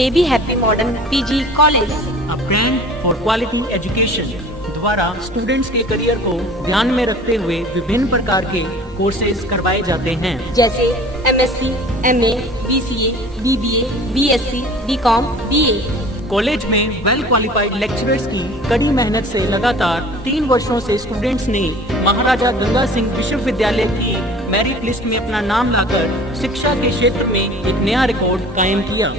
Baby happy modern PG college, a brand for quality education द्वारा students के career को ध्यान में रखते हुए विभिन्न प्रकार के कोर्सेज करवाए जाते हैं, जैसे MSc, MA, BCA, BBA, BSc, BCom, BA. College में वेल क्वालिफाइड लेक्चरर्स की कड़ी मेहनत से लगातार 3 वर्षों से स्टूडेंट्स ने महाराजा गंगा सिंह विश्वविद्यालय की मेरिट लिस्ट में अपना नाम लाकर शिक्षा के क्षेत्र में एक नया रिकॉर्ड कायम किया।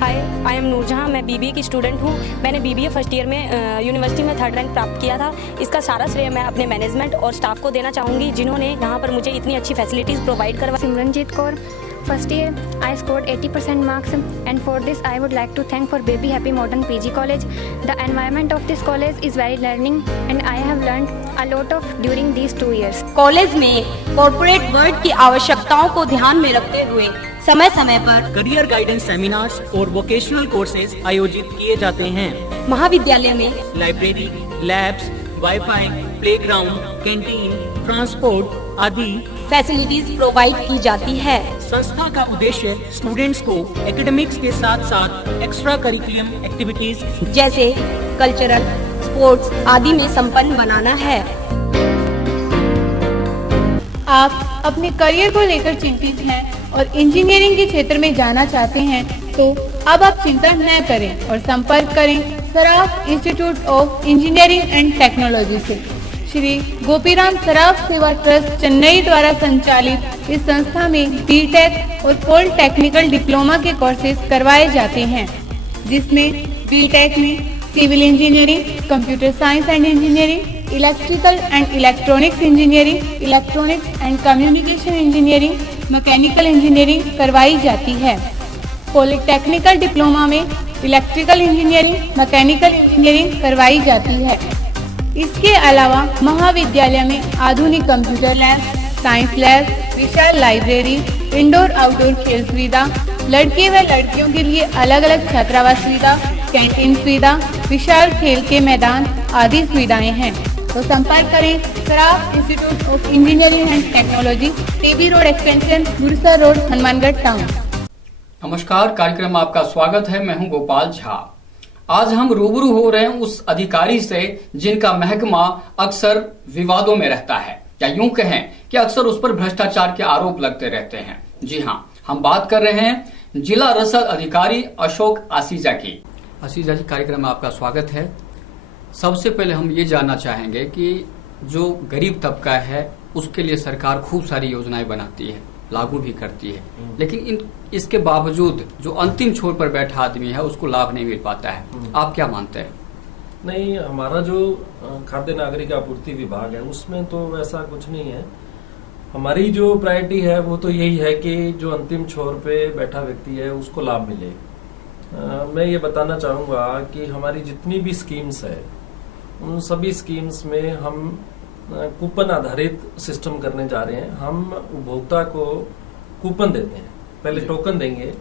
हाय, आई एम नूरजहां। मैं बीबीए की स्टूडेंट हूं। मैंने बीबीए फर्स्ट ईयर में यूनिवर्सिटी में 3rd रैंक प्राप्त किया था। इसका सारा श्रेय मैं अपने मैनेजमेंट और स्टाफ को देना चाहूँगी, जिन्होंने यहाँ पर मुझे इतनी अच्छी फैसिलिटीज़ प्रोवाइड करवाई। Simranjeet Kaur, first year I scored 80% marks, and for this I would like to thank for Baby Happy Modern PG College. The environment of this college is very learning and I have learned a lot of during these 2 years. College में corporate world की आवश्यकताओं को ध्यान में रखते हुए समय समय पर करियर गाइडेंस सेमिनार्स और वोकेशनल कोर्सेज आयोजित किए जाते हैं। महाविद्यालय में library, labs, wifi, playground, canteen, transport आदि फैसिलिटीज प्रोवाइड की जाती है। संस्था का उद्देश्य स्टूडेंट्स को एकेडमिक्स के साथ साथ एक्स्ट्रा करिकुलम एक्टिविटीज जैसे कल्चरल, स्पोर्ट्स आदि में संपन्न बनाना है। आप अपने करियर को लेकर चिंतित हैं और इंजीनियरिंग के क्षेत्र में जाना चाहते हैं, तो अब आप चिंता न करें और संपर्क करें Saraf institute of engineering and technology से। श्री गोपीराम सराफ सेवा ट्रस्ट चेन्नई द्वारा संचालित इस संस्था में बीटेक और पॉलिटेक्निकल डिप्लोमा के कोर्सेज करवाए जाते हैं, जिसमें बीटेक में civil engineering, computer science and engineering, electrical and electronics engineering, electronics and communication engineering, mechanical engineering करवाई जाती है। पॉलिटेक्निकल डिप्लोमा में इलेक्ट्रिकल इंजीनियरिंग, मैकेनिकल इंजीनियरिंग करवाई जाती है। इसके अलावा महाविद्यालय में आधुनिक कंप्यूटर लैब, साइंस लैब, विशाल लाइब्रेरी, इंडोर आउटडोर खेल सुविधा, लड़के व लड़कियों के लिए अलग अलग छात्रावास सुविधा, कैंटीन सुविधा, विशाल खेल के मैदान आदि सुविधाएं हैं। तो संपर्क करें Saraf institute of engineering and technology, TB road extension, Gursar road, Hanumangarh town. नमस्कार, कार्यक्रम में आपका स्वागत है। मैं हूं गोपाल झा। आज हम रूबरू हो रहे हैं उस अधिकारी से जिनका महकमा अक्सर विवादों में रहता है, या यूं कहें कि अक्सर उस पर भ्रष्टाचार के आरोप लगते रहते हैं। जी हां, हम बात कर रहे हैं जिला रसद अधिकारी अशोक आसीजा की। आसीजा जी, कार्यक्रम में आपका स्वागत है। सबसे पहले हम ये जानना चाहेंगे कि जो गरीब तबका है उसके लिए सरकार खूब सारी योजनाएं बनाती है, लागू भी करती है, लेकिन इसके बावजूद जो अंतिम छोर पर बैठा आदमी है उसको लाभ नहीं मिल पाता है। आप क्या मानते हैं? नहीं, हमारा जो खाद्य नागरिक आपूर्ति विभाग है उसमें तो वैसा कुछ नहीं है। हमारी जो प्रायोरिटी है वो तो यही है कि जो अंतिम छोर पे बैठा व्यक्ति है उसको लाभ मिले। मैं ये बताना चाहूँगा कि हमारी जितनी भी स्कीम्स है उन सभी स्कीम्स में हम कूपन आधारित सिस्टम करने जा रहे हैं। हम उपभोक्ता को कूपन देते हैं, पहले टोकन देंगे,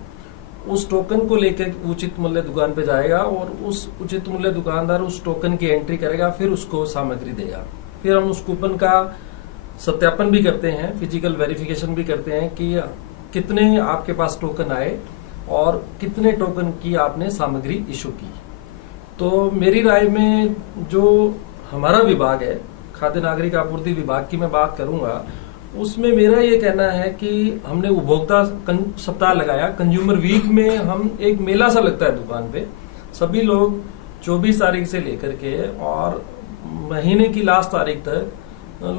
उस टोकन को लेकर उचित मूल्य दुकान पे जाएगा और उस उचित मूल्य दुकानदार उस टोकन की एंट्री करेगा, फिर उसको सामग्री देगा। फिर हम उस कूपन का सत्यापन भी करते हैं, फिजिकल वेरिफिकेशन भी करते हैं कि कितने आपके पास टोकन आए और कितने टोकन की आपने सामग्री इशू की। तो मेरी राय में जो हमारा विभाग है, खाद्य नागरिक आपूर्ति विभाग की मैं बात करूंगा, उसमें मेरा ये कहना है कि हमने उपभोक्ता सप्ताह लगाया। कंज्यूमर वीक में हम एक मेला सा लगता है दुकान पे, सभी लोग 24 तारीख से लेकर के और महीने की लास्ट तारीख तक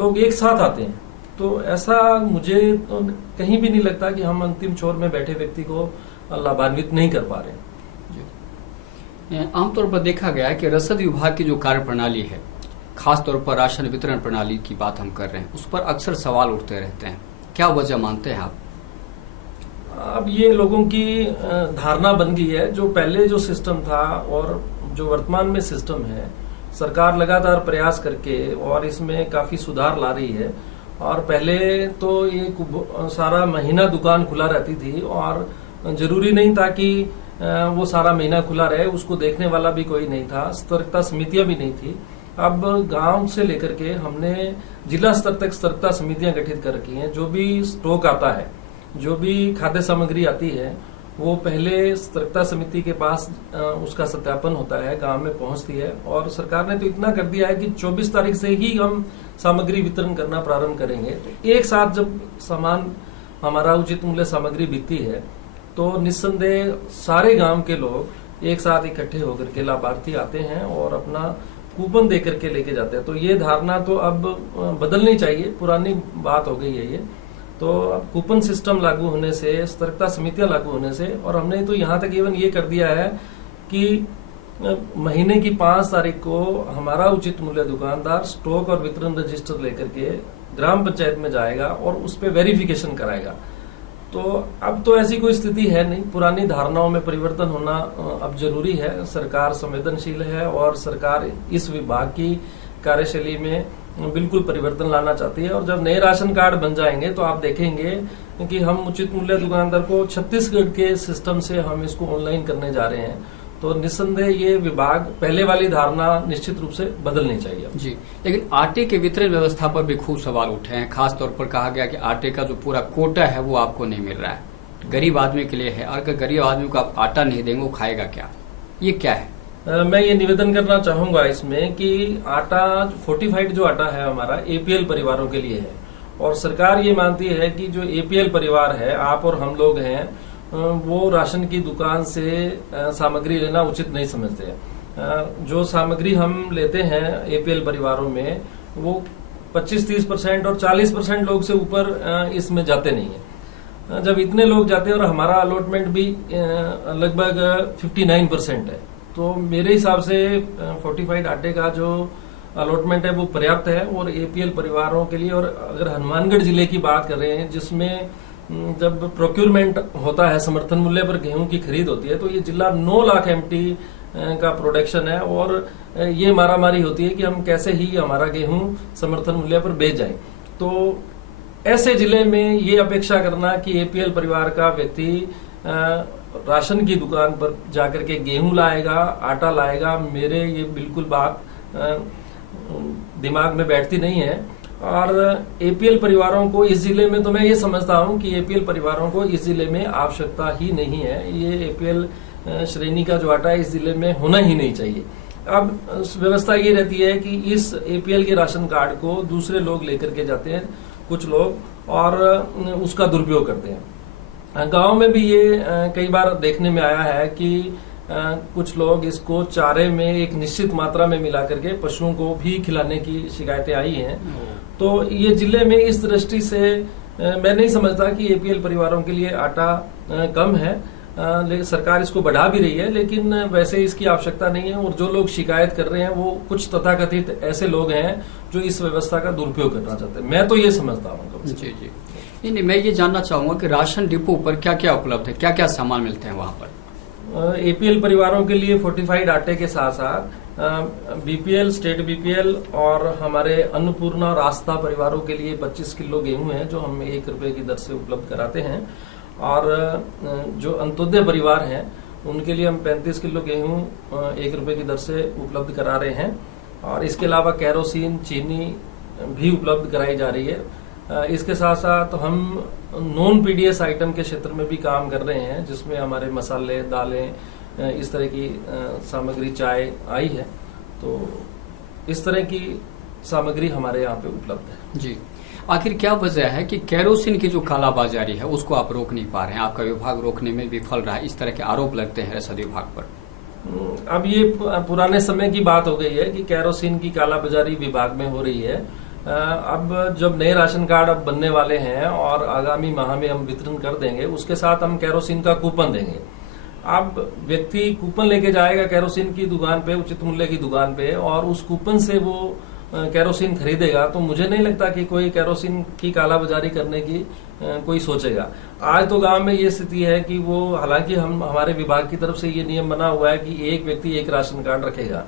लोग एक साथ आते हैं। तो ऐसा मुझे तो कहीं भी नहीं लगता कि हम अंतिम छोर में बैठे व्यक्ति को लाभान्वित नहीं कर पा रहे हैं। आमतौर पर देखा गया है कि रसद विभाग की जो कार्य प्रणाली है, खासतौर पर राशन वितरण प्रणाली की बात हम कर रहे हैं, उस पर अक्सर सवाल उठते रहते हैं। क्या वजह मानते हैं आप? अब ये लोगों की धारणा बन गई है। जो पहले जो सिस्टम था और जो वर्तमान में सिस्टम है, सरकार लगातार प्रयास करके और इसमें काफी सुधार ला रही है। और पहले तो ये सारा महीना दुकान खुला रहती थी और जरूरी नहीं था कि वो सारा महीना खुला रहे, उसको देखने वाला भी कोई नहीं था, सतर्कता समितियां भी नहीं थी। अब गांव से लेकर के हमने जिला स्तर तक सतर्कता समितियां गठित कर रखी हैं। जो भी स्टॉक आता है, जो भी खाद्य सामग्री आती है, वो पहले सतर्कता समिति के पास उसका सत्यापन होता है, गांव में पहुंचती है। और सरकार ने तो इतना कर दिया है कि 24 तारीख से ही हम सामग्री वितरण करना प्रारंभ करेंगे। तो एक साथ जब सामान हमारा उचित मूल्य सामग्री बिकती है तो निस्संदेह सारे गांव के लोग एक साथ इकट्ठे होकर के लाभार्थी आते हैं और अपना कूपन दे करके लेके जाते हैं। तो ये धारणा तो अब बदलनी चाहिए, पुरानी बात हो गई है ये। तो अब कूपन सिस्टम लागू होने से, सतर्कता समितियां लागू होने से, और हमने तो यहाँ तक इवन ये कर दिया है कि महीने की 5 तारीख को हमारा उचित मूल्य दुकानदार स्टॉक और वितरण रजिस्टर लेकर के ग्राम पंचायत में जाएगा और उस पर वेरिफिकेशन कराएगा। तो अब तो ऐसी कोई स्थिति है नहीं, पुरानी धारणाओं में परिवर्तन होना अब जरूरी है। सरकार संवेदनशील है और सरकार इस विभाग की कार्यशैली में बिल्कुल परिवर्तन लाना चाहती है। और जब नए राशन कार्ड बन जाएंगे तो आप देखेंगे कि हम उचित मूल्य दुकानदार को छत्तीसगढ़ के सिस्टम से हम इसको ऑनलाइन करने जा रहे हैं। तो निस्संदेह ये विभाग पहले वाली धारणा निश्चित रूप से बदलनी चाहिए जी। लेकिन आटे के वितरण व्यवस्था पर भी खूब सवाल उठे हैं। खास तौर पर कहा गया कि आटे का जो पूरा कोटा है वो आपको नहीं मिल रहा है, गरीब आदमी के लिए है, और अगर गरीब आदमी को आप आटा नहीं देंगे वो खाएगा क्या? ये क्या है? मैं ये निवेदन करना चाहूंगा इसमें कि आटा फोर्टिफाइड जो आटा है हमारा एपीएल परिवारों के लिए है, और सरकार ये मानती है कि जो एपीएल परिवार है, आप और हम लोग हैं, वो राशन की दुकान से सामग्री लेना उचित नहीं समझते हैं। जो सामग्री हम लेते हैं एपीएल परिवारों में वो 25-30% और 40% लोग से ऊपर इसमें जाते नहीं है। जब इतने लोग जाते हैं और हमारा अलॉटमेंट भी लगभग 59% है, तो मेरे हिसाब से फोर्टिफाइड आटे का जो अलॉटमेंट है वो पर्याप्त है और एपीएल परिवारों के लिए। और अगर हनुमानगढ़ जिले की बात कर रहे हैं, जिसमें जब प्रोक्यूरमेंट होता है, समर्थन मूल्य पर गेहूं की खरीद होती है, तो ये जिला 9 लाख एमटी का प्रोडक्शन है और ये मारामारी होती है कि हम कैसे ही हमारा गेहूं समर्थन मूल्य पर बेच जाए। तो ऐसे जिले में ये अपेक्षा करना कि एपीएल परिवार का व्यक्ति राशन की दुकान पर जाकर के गेहूं लाएगा, आटा लाएगा, मेरे ये बिल्कुल बात दिमाग में बैठती नहीं है। और एपीएल परिवारों को इस जिले में, तो मैं ये समझता हूं कि एपीएल परिवारों को इस जिले में आवश्यकता ही नहीं है। ये एपीएल श्रेणी का जो आटा है इस जिले में होना ही नहीं चाहिए। अब व्यवस्था ये रहती है कि इस एपीएल के राशन कार्ड को दूसरे लोग लेकर के जाते हैं, कुछ लोग, और उसका दुरुपयोग करते हैं। गांव में भी ये कई बार देखने में आया है कि कुछ लोग इसको चारे में एक निश्चित मात्रा में मिला करके पशुओं को भी खिलाने की शिकायतें आई हैं। तो ये जिले में इस दृष्टि से मैं नहीं समझता कि एपीएल परिवारों के लिए आटा कम है। सरकार इसको बढ़ा भी रही है, लेकिन वैसे इसकी आवश्यकता नहीं है। और जो लोग शिकायत कर रहे हैं वो कुछ तथाकथित ऐसे लोग हैं जो इस व्यवस्था का दुरुपयोग करना चाहते हैं। मैं तो ये समझता हूँ। जी जी। नहीं, मैं ये जानना चाहूंगा कि राशन डिपो पर क्या क्या उपलब्ध है, क्या क्या सामान मिलते हैं वहाँ पर? एपीएल परिवारों के लिए फोर्टिफाइड आटे के साथ साथ बीपीएल, स्टेट बीपीएल और हमारे अन्नपूर्णा और आस्था परिवारों के लिए 25 किलो गेहूं है जो हम 1 रुपए की दर से उपलब्ध कराते हैं। और जो अंत्योदय परिवार हैं उनके लिए हम 35 किलो गेहूं 1 रुपए की दर से उपलब्ध करा रहे हैं। और इसके अलावा कैरोसिन, चीनी भी उपलब्ध कराई जा रही है। इसके साथ साथ हम नॉन पीडीएस आइटम के क्षेत्र में भी काम कर रहे हैं, जिसमें हमारे मसाले, दालें, इस तरह की सामग्री, चाय आई है। तो इस तरह की सामग्री हमारे यहाँ पे उपलब्ध है। जी, आखिर क्या वजह है कि केरोसिन की जो कालाबाजारी है उसको आप रोक नहीं पा रहे हैं? आपका विभाग रोकने में विफल रहा है, इस तरह के आरोप लगते हैं रसद विभाग पर। अब ये पुराने समय की बात हो गई है कि केरोसिन की कालाबाजारी विभाग में हो रही है। अब जब नए राशन कार्ड अब बनने वाले हैं और आगामी माह में हम वितरण कर देंगे, उसके साथ हम केरोसिन का कूपन देंगे। अब व्यक्ति कूपन लेके जाएगा केरोसिन की दुकान पे, उचित मूल्य की दुकान पे, और उस कूपन से वो केरोसिन खरीदेगा। तो मुझे नहीं लगता कि कोई केरोसिन की कालाबाजारी करने की कोई सोचेगा। आज तो गांव में ये स्थिति है कि वो, हालांकि हमारे विभाग की तरफ से ये नियम बना हुआ है कि एक व्यक्ति एक राशन कार्ड रखेगा,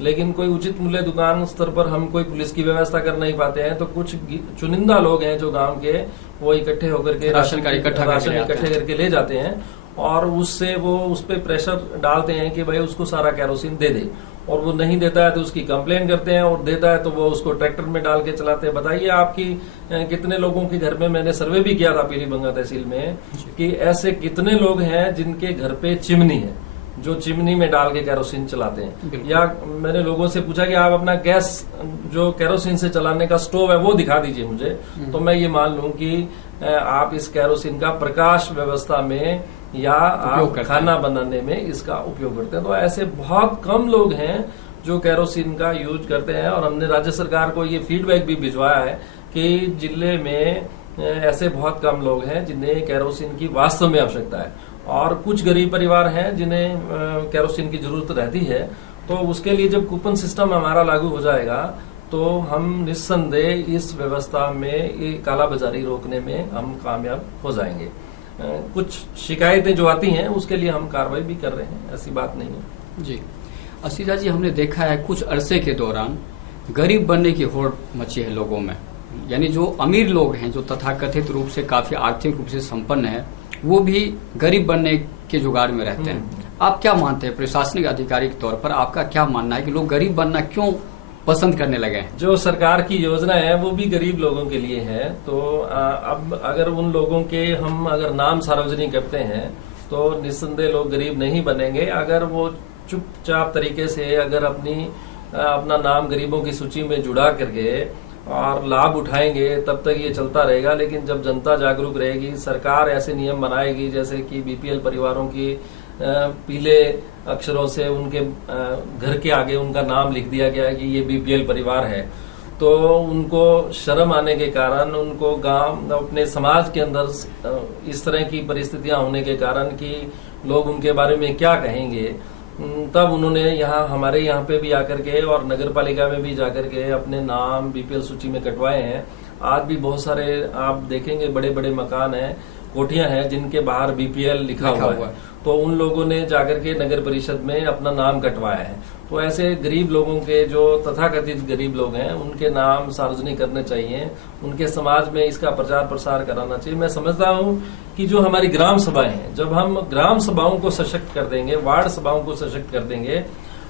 लेकिन कोई उचित मूल्य दुकान स्तर पर हम कोई पुलिस की व्यवस्था कर नहीं पाते हैं। तो कुछ चुनिंदा लोग हैं जो गांव के, वो इकट्ठे होकर के राशन इकट्ठा करके ले जाते हैं और उससे वो उस पर प्रेशर डालते हैं कि भाई उसको सारा केरोसिन दे दे, और वो नहीं देता है तो उसकी कंप्लेन करते हैं, और देता है तो वो उसको ट्रैक्टर में डाल के चलाते हैं। बताइए आपकी कितने लोगों के घर में, मैंने सर्वे भी किया था पीलीभंगा तहसील में, कि ऐसे कितने लोग हैं जिनके घर पे चिमनी है, जो चिमनी में डाल के केरोसिन चलाते हैं। या मैंने लोगों से पूछा कि आप अपना गैस जो केरोसिन से चलाने का स्टोव है वो दिखा दीजिए मुझे, तो मैं ये मान लूं कि आप इस केरोसिन का प्रकाश व्यवस्था में या आप खाना बनाने में इसका उपयोग करते हैं। तो ऐसे बहुत कम लोग हैं जो केरोसिन का यूज करते हैं, और हमने राज्य सरकार को ये फीडबैक भी भिजवाया है कि जिले में ऐसे बहुत कम लोग हैं जिन्हें केरोसिन की वास्तव में आवश्यकता है, और कुछ गरीब परिवार हैं जिन्हें केरोसिन की जरूरत रहती है। तो उसके लिए जब कूपन सिस्टम हमारा लागू हो जाएगा तो हम निस्संदेह इस व्यवस्था में ये कालाबाजारी रोकने में हम कामयाब हो जाएंगे। कुछ शिकायतें जो आती हैं उसके लिए हम कार्रवाई भी कर रहे हैं, ऐसी बात नहीं है। जी असीजा जी, हमने देखा है कुछ अरसे के दौरान गरीब बनने की होड़ मची है लोगों में, यानी जो अमीर लोग हैं, जो तथाकथित रूप से काफी आर्थिक रूप से संपन्न है, वो भी गरीब बनने के जुगाड़ में रहते हैं। आप क्या मानते हैं, प्रशासनिक अधिकारी के तौर पर आपका क्या मानना है कि लोग गरीब बनना क्यों पसंद करने लगे हैं? जो सरकार की योजना है वो भी गरीब लोगों के लिए है, तो अब अगर उन लोगों के हम अगर नाम सार्वजनिक करते हैं तो निस्संदेह लोग गरीब नहीं बनेंगे। अगर वो चुपचाप तरीके से अगर अपना नाम गरीबों की सूची में जुड़ा करके और लाभ उठाएंगे तब तक ये चलता रहेगा। लेकिन जब जनता जागरूक रहेगी, सरकार ऐसे नियम बनाएगी जैसे कि बीपीएल परिवारों की पीले अक्षरों से उनके घर के आगे उनका नाम लिख दिया गया है कि ये बीपीएल परिवार है, तो उनको शर्म आने के कारण, उनको गांव अपने समाज के अंदर इस तरह की परिस्थितियां होने के कारण कि लोग उनके बारे में क्या कहेंगे, तब उन्होंने हमारे यहाँ पे भी आकर के और नगर पालिका में भी जाकर के अपने नाम बीपीएल सूची में कटवाए हैं। आज भी बहुत सारे आप देखेंगे बड़े बड़े मकान हैं, कोठियां हैं जिनके बाहर बीपीएल लिखा हुआ है, तो उन लोगों ने जाकर के नगर परिषद में अपना नाम कटवाया है। तो ऐसे गरीब लोगों के, जो तथाकथित गरीब लोग हैं, उनके नाम सार्वजनिक करने चाहिए, उनके समाज में इसका प्रचार प्रसार कराना चाहिए। मैं समझता हूँ कि जो हमारी ग्राम सभाएं हैं, जब हम ग्राम सभाओं को सशक्त कर देंगे, वार्ड सभाओं को सशक्त कर देंगे,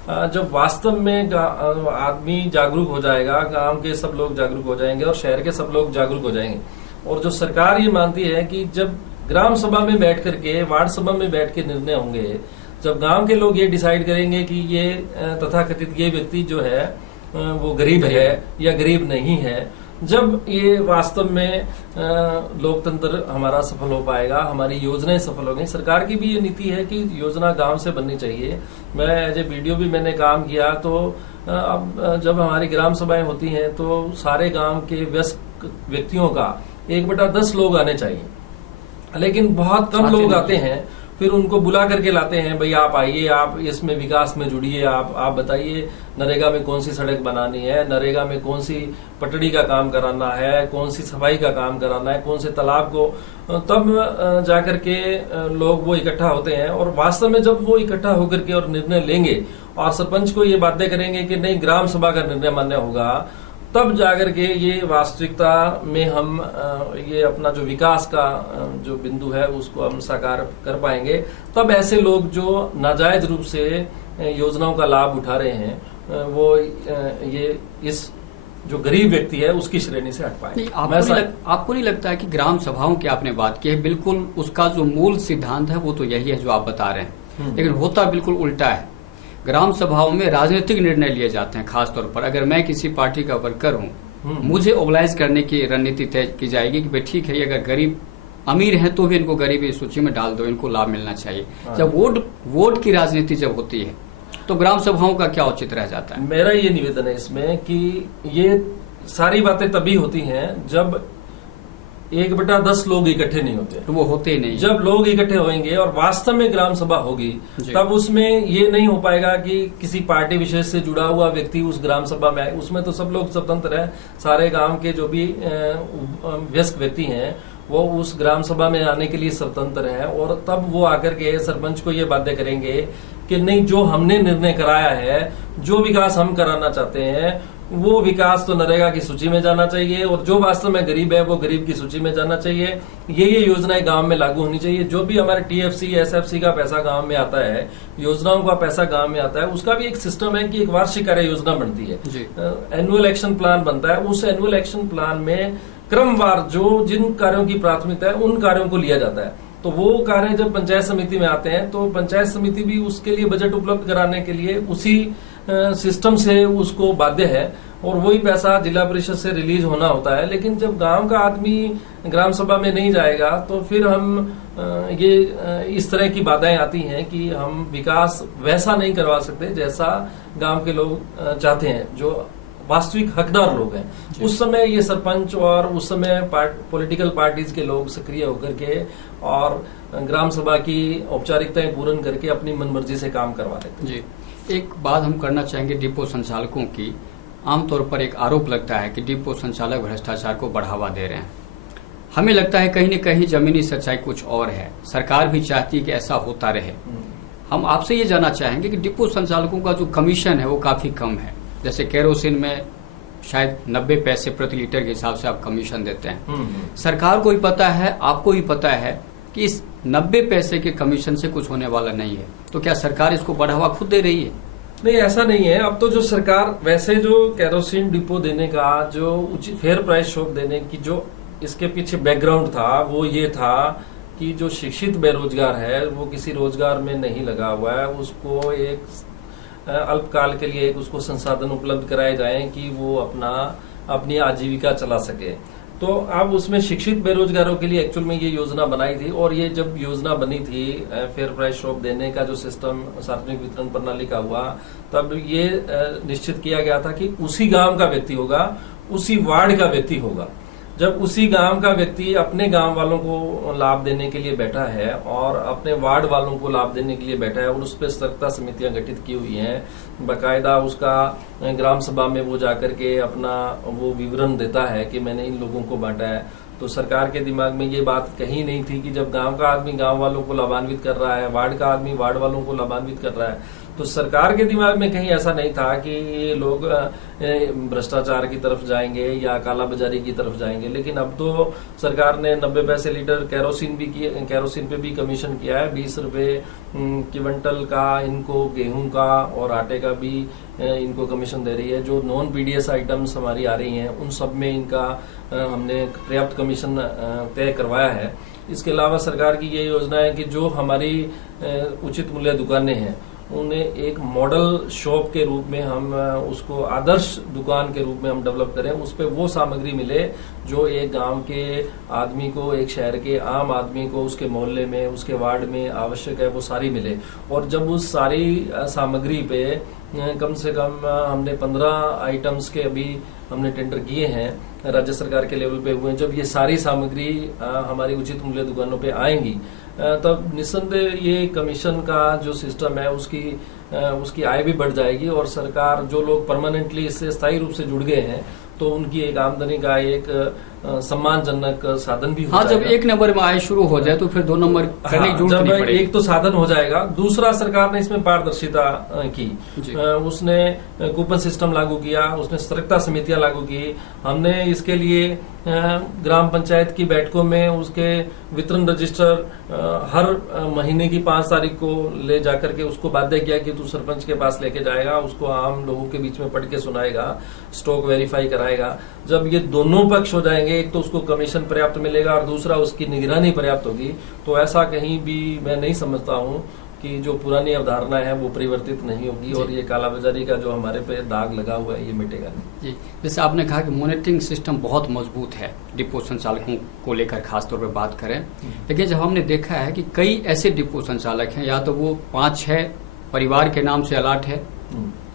जब वास्तव में आदमी जागरूक हो जाएगा, गांव के सब लोग जागरूक हो जाएंगे और शहर के सब लोग जागरूक हो जाएंगे। और जो सरकार ये मानती है कि जब ग्राम सभा में बैठ करके, वार्ड सभा में बैठ के निर्णय होंगे, जब गांव के लोग ये डिसाइड करेंगे कि ये तथाकथित ये व्यक्ति जो है वो गरीब है या गरीब नहीं है, जब ये वास्तव में लोकतंत्र हमारा सफल हो पाएगा, हमारी योजनाएं सफल होंगी। सरकार की भी ये नीति है कि योजना गांव से बननी चाहिए। मैं एज ए वीडियो भी मैंने काम किया, तो अब जब हमारी ग्राम सभाएं होती हैं तो सारे गांव के वयस्क व्यक्तियों का 1/10 लोग आने चाहिए, लेकिन बहुत कम लोग आते हैं। फिर उनको बुला करके लाते हैं, भाई आप आइए, आप इसमें विकास में जुड़िए, आप बताइए नरेगा में कौन सी सड़क बनानी है, नरेगा में कौन सी पटड़ी का काम कराना है, कौन सी सफाई का काम कराना है, कौन से तालाब को, तब जाकर के लोग वो इकट्ठा होते हैं। और वास्तव में जब वो इकट्ठा होकर के और निर्णय लेंगे और सरपंच को ये बातें करेंगे कि नहीं ग्राम सभा का निर्णय मान्य होगा, तब जाकर के ये वास्तविकता में हम ये अपना जो विकास का जो बिंदु है उसको हम साकार कर पाएंगे। तब ऐसे लोग जो नाजायज रूप से योजनाओं का लाभ उठा रहे हैं वो ये इस जो गरीब व्यक्ति है उसकी श्रेणी से हट पाए। आपको नहीं लगता है कि ग्राम सभाओं की आपने बात की है, बिल्कुल उसका जो मूल सिद्धांत है वो तो यही है जो आप बता रहे हैं, लेकिन होता बिल्कुल उल्टा है। ग्राम सभाओं में राजनीतिक निर्णय लिए जाते हैं। खासतौर पर अगर मैं किसी पार्टी का वर्कर हूं, मुझे ओबलाइज करने की रणनीति तय की जाएगी कि भाई ठीक है, अगर गरीब अमीर हैं तो भी इनको गरीबी सूची में डाल दो, इनको लाभ मिलना चाहिए। जब वोट की राजनीति जब होती है तो ग्राम सभाओं का क्या औचित रह जाता है? मेरा ये निवेदन है इसमें कि ये सारी बातें तभी होती हैं जब 1/10 लोग इकट्ठे नहीं होते, तो वो होते ही नहीं। जब लोग इकट्ठे होंगे और वास्तव में ग्राम सभा होगी, तब उसमें ये नहीं हो पाएगा कि किसी पार्टी विशेष से जुड़ा हुआ व्यक्ति उस ग्राम सभा में आए। उसमें तो सब लोग स्वतंत्र है, सारे गांव के जो भी वयस्क व्यक्ति हैं वो उस ग्राम सभा में आने के लिए स्वतंत्र है। और तब वो आकर के सरपंच को ये बातें करेंगे कि नहीं, जो हमने निर्णय कराया है, जो विकास हम कराना चाहते हैं, वो विकास तो नरेगा की सूची में जाना चाहिए, और जो वास्तव में गरीब है वो गरीब की सूची में जाना चाहिए। ये योजनाएं गांव में लागू होनी चाहिए। जो भी हमारे TFC SFC का पैसा गांव में आता है, योजनाओं का पैसा गांव में आता है, उसका भी एक सिस्टम है कि एक वार्षिक कार्य योजना बनती है, एनुअल एक्शन प्लान बनता है। उस एनुअल एक्शन प्लान में क्रमवार जो जिन कार्यों की प्राथमिकता है उन कार्यों को लिया जाता है। तो वो कार्य जब पंचायत समिति में आते हैं तो पंचायत समिति भी उसके लिए बजट उपलब्ध कराने के लिए उसी सिस्टम से उसको बाध्य है, और वही पैसा जिला परिषद से रिलीज होना होता है। लेकिन जब गांव का आदमी ग्राम सभा में नहीं जाएगा तो फिर हम इस तरह की बाधाएं आती हैं कि हम विकास वैसा नहीं करवा सकते जैसा गांव के लोग चाहते हैं, जो वास्तविक हकदार लोग हैं। उस समय ये सरपंच और उस समय पॉलिटिकल पार्टीज के लोग सक्रिय होकर के और ग्राम सभा की औपचारिकताएं पूर्ण करके अपनी मनमर्जी से काम करवा देते हैं। जी, एक बात हम करना चाहेंगे डिपो संचालकों की। आमतौर पर एक आरोप लगता है कि डिपो संचालक भ्रष्टाचार को बढ़ावा दे रहे हैं। हमें लगता है कहीं न कहीं जमीनी सच्चाई कुछ और है। सरकार भी चाहती है कि ऐसा होता रहे। हम आपसे ये जानना चाहेंगे कि डिपो संचालकों का जो कमीशन है वो काफी कम है। जैसे केरोसिन में शायद 90 पैसे प्रति लीटर के हिसाब से आप कमीशन देते हैं। सरकार को भी पता है, आपको भी पता है कि इस 90 पैसे के कमीशन से कुछ होने वाला नहीं है, तो क्या सरकार इसको बढ़ावा खुद दे रही है? नहीं, ऐसा नहीं है। अब तो जो सरकार वैसे जो केरोसिन डिपो देने का जो उचित फेयर प्राइस शॉप देने की जो इसके पीछे बैकग्राउंड था वो ये था कि जो शिक्षित बेरोजगार है वो किसी रोजगार में नहीं लगा हुआ है, उसको एक अल्पकाल के लिए एक उसको संसाधन उपलब्ध कराए जाएं कि वो अपनी आजीविका चला सके। तो अब उसमें शिक्षित बेरोजगारों के लिए एक्चुअल में ये योजना बनाई थी, और ये जब योजना बनी थी फेयर प्राइस शॉप देने का जो सिस्टम सार्वजनिक वितरण प्रणाली का हुआ, तब ये निश्चित किया गया था कि उसी गांव का व्यक्ति होगा, उसी वार्ड का व्यक्ति होगा। जब उसी गांव का व्यक्ति अपने गांव वालों को लाभ देने के लिए बैठा है और अपने वार्ड वालों को लाभ देने के लिए बैठा है, और उस पर सतर्कता समितियां गठित की हुई हैं, बाकायदा उसका ग्राम सभा में वो जाकर के अपना वो विवरण देता है कि मैंने इन लोगों को बांटा है, तो सरकार के दिमाग में ये बात कहीं नहीं थी कि जब गांव का आदमी गांव वालों को लाभान्वित कर रहा है, वार्ड का आदमी वार्ड वालों को लाभान्वित कर रहा है, तो सरकार के दिमाग में कहीं ऐसा नहीं था कि ये लोग भ्रष्टाचार की तरफ जाएंगे या कालाबाजारी की तरफ जाएंगे। लेकिन अब तो सरकार ने 90 पैसे लीटर केरोसिन पे भी कमीशन किया है। 20 रुपए क्विंटल का इनको गेहूं का और आटे का भी इनको कमीशन दे रही है। जो नॉन PDS आइटम्स हमारी आ रही हैं उन सब में इनका हमने पर्याप्त कमीशन तय करवाया है। इसके अलावा सरकार की ये योजना है कि जो हमारी उचित मूल्य दुकानें हैं उन्हें एक मॉडल शॉप के रूप में हम उसको आदर्श दुकान के रूप में हम डेवलप करें, उस पे वो सामग्री मिले जो एक गांव के आदमी को, एक शहर के आम आदमी को उसके मोहल्ले में, उसके वार्ड में आवश्यक है, वो सारी मिले। और जब उस सारी सामग्री पे कम से कम हमने 15 आइटम्स के अभी हमने टेंडर किए हैं, राज्य सरकार के लेवल पे हुए हैं। जब ये सारी सामग्री हमारी उचित मूल्य दुकानों पे आएंगी तब निस्संदेह ये कमीशन का जो सिस्टम है उसकी आय भी बढ़ जाएगी, और सरकार जो लोग परमानेंटली इससे स्थायी रूप से जुड़ गए हैं तो उनकी एक आमदनी का एक सम्मानजनक साधन भी हो जाएगा। जब एक नंबर में आय शुरू हो जाए तो फिर 2 नंबर करने की जरूरत नहीं पड़ेगी। एक तो साधन हो जाएगा, दूसरा सरकार ने इसमें पारदर्शिता की, उसने कूपन सिस्टम लागू किया, उसने सतर्कता समितियां लागू की। हमने इसके लिए ग्राम पंचायत की बैठकों में उसके वितरण रजिस्टर हर महीने की 5 तारीख को ले जाकर के उसको बाध्य किया कि तू सरपंच के पास लेके जाएगा, उसको आम लोगों के बीच में पढ़ के सुनाएगा, स्टॉक वेरीफाई कराएगा। जब ये दोनों पक्ष हो जाएंगे, एक तो उसको कमीशन पर्याप्त मिलेगा और दूसरा उसकी निगरानी पर्याप्त होगी, तो ऐसा कहीं भी मैं नहीं समझता हूँ कि जो पुरानी अवधारणा है वो परिवर्तित नहीं होगी और ये कालाबाजारी का जो हमारे पे दाग लगा हुआ है ये मिटेगा नहीं। जी, जैसे आपने कहा कि मॉनिटरिंग सिस्टम बहुत मजबूत है डिपो संचालकों को लेकर खासतौर पर बात करें, लेकिन जब हमने देखा है कि कई ऐसे डिपो संचालक हैं, या तो वो 5-6 परिवार के नाम से अलाट है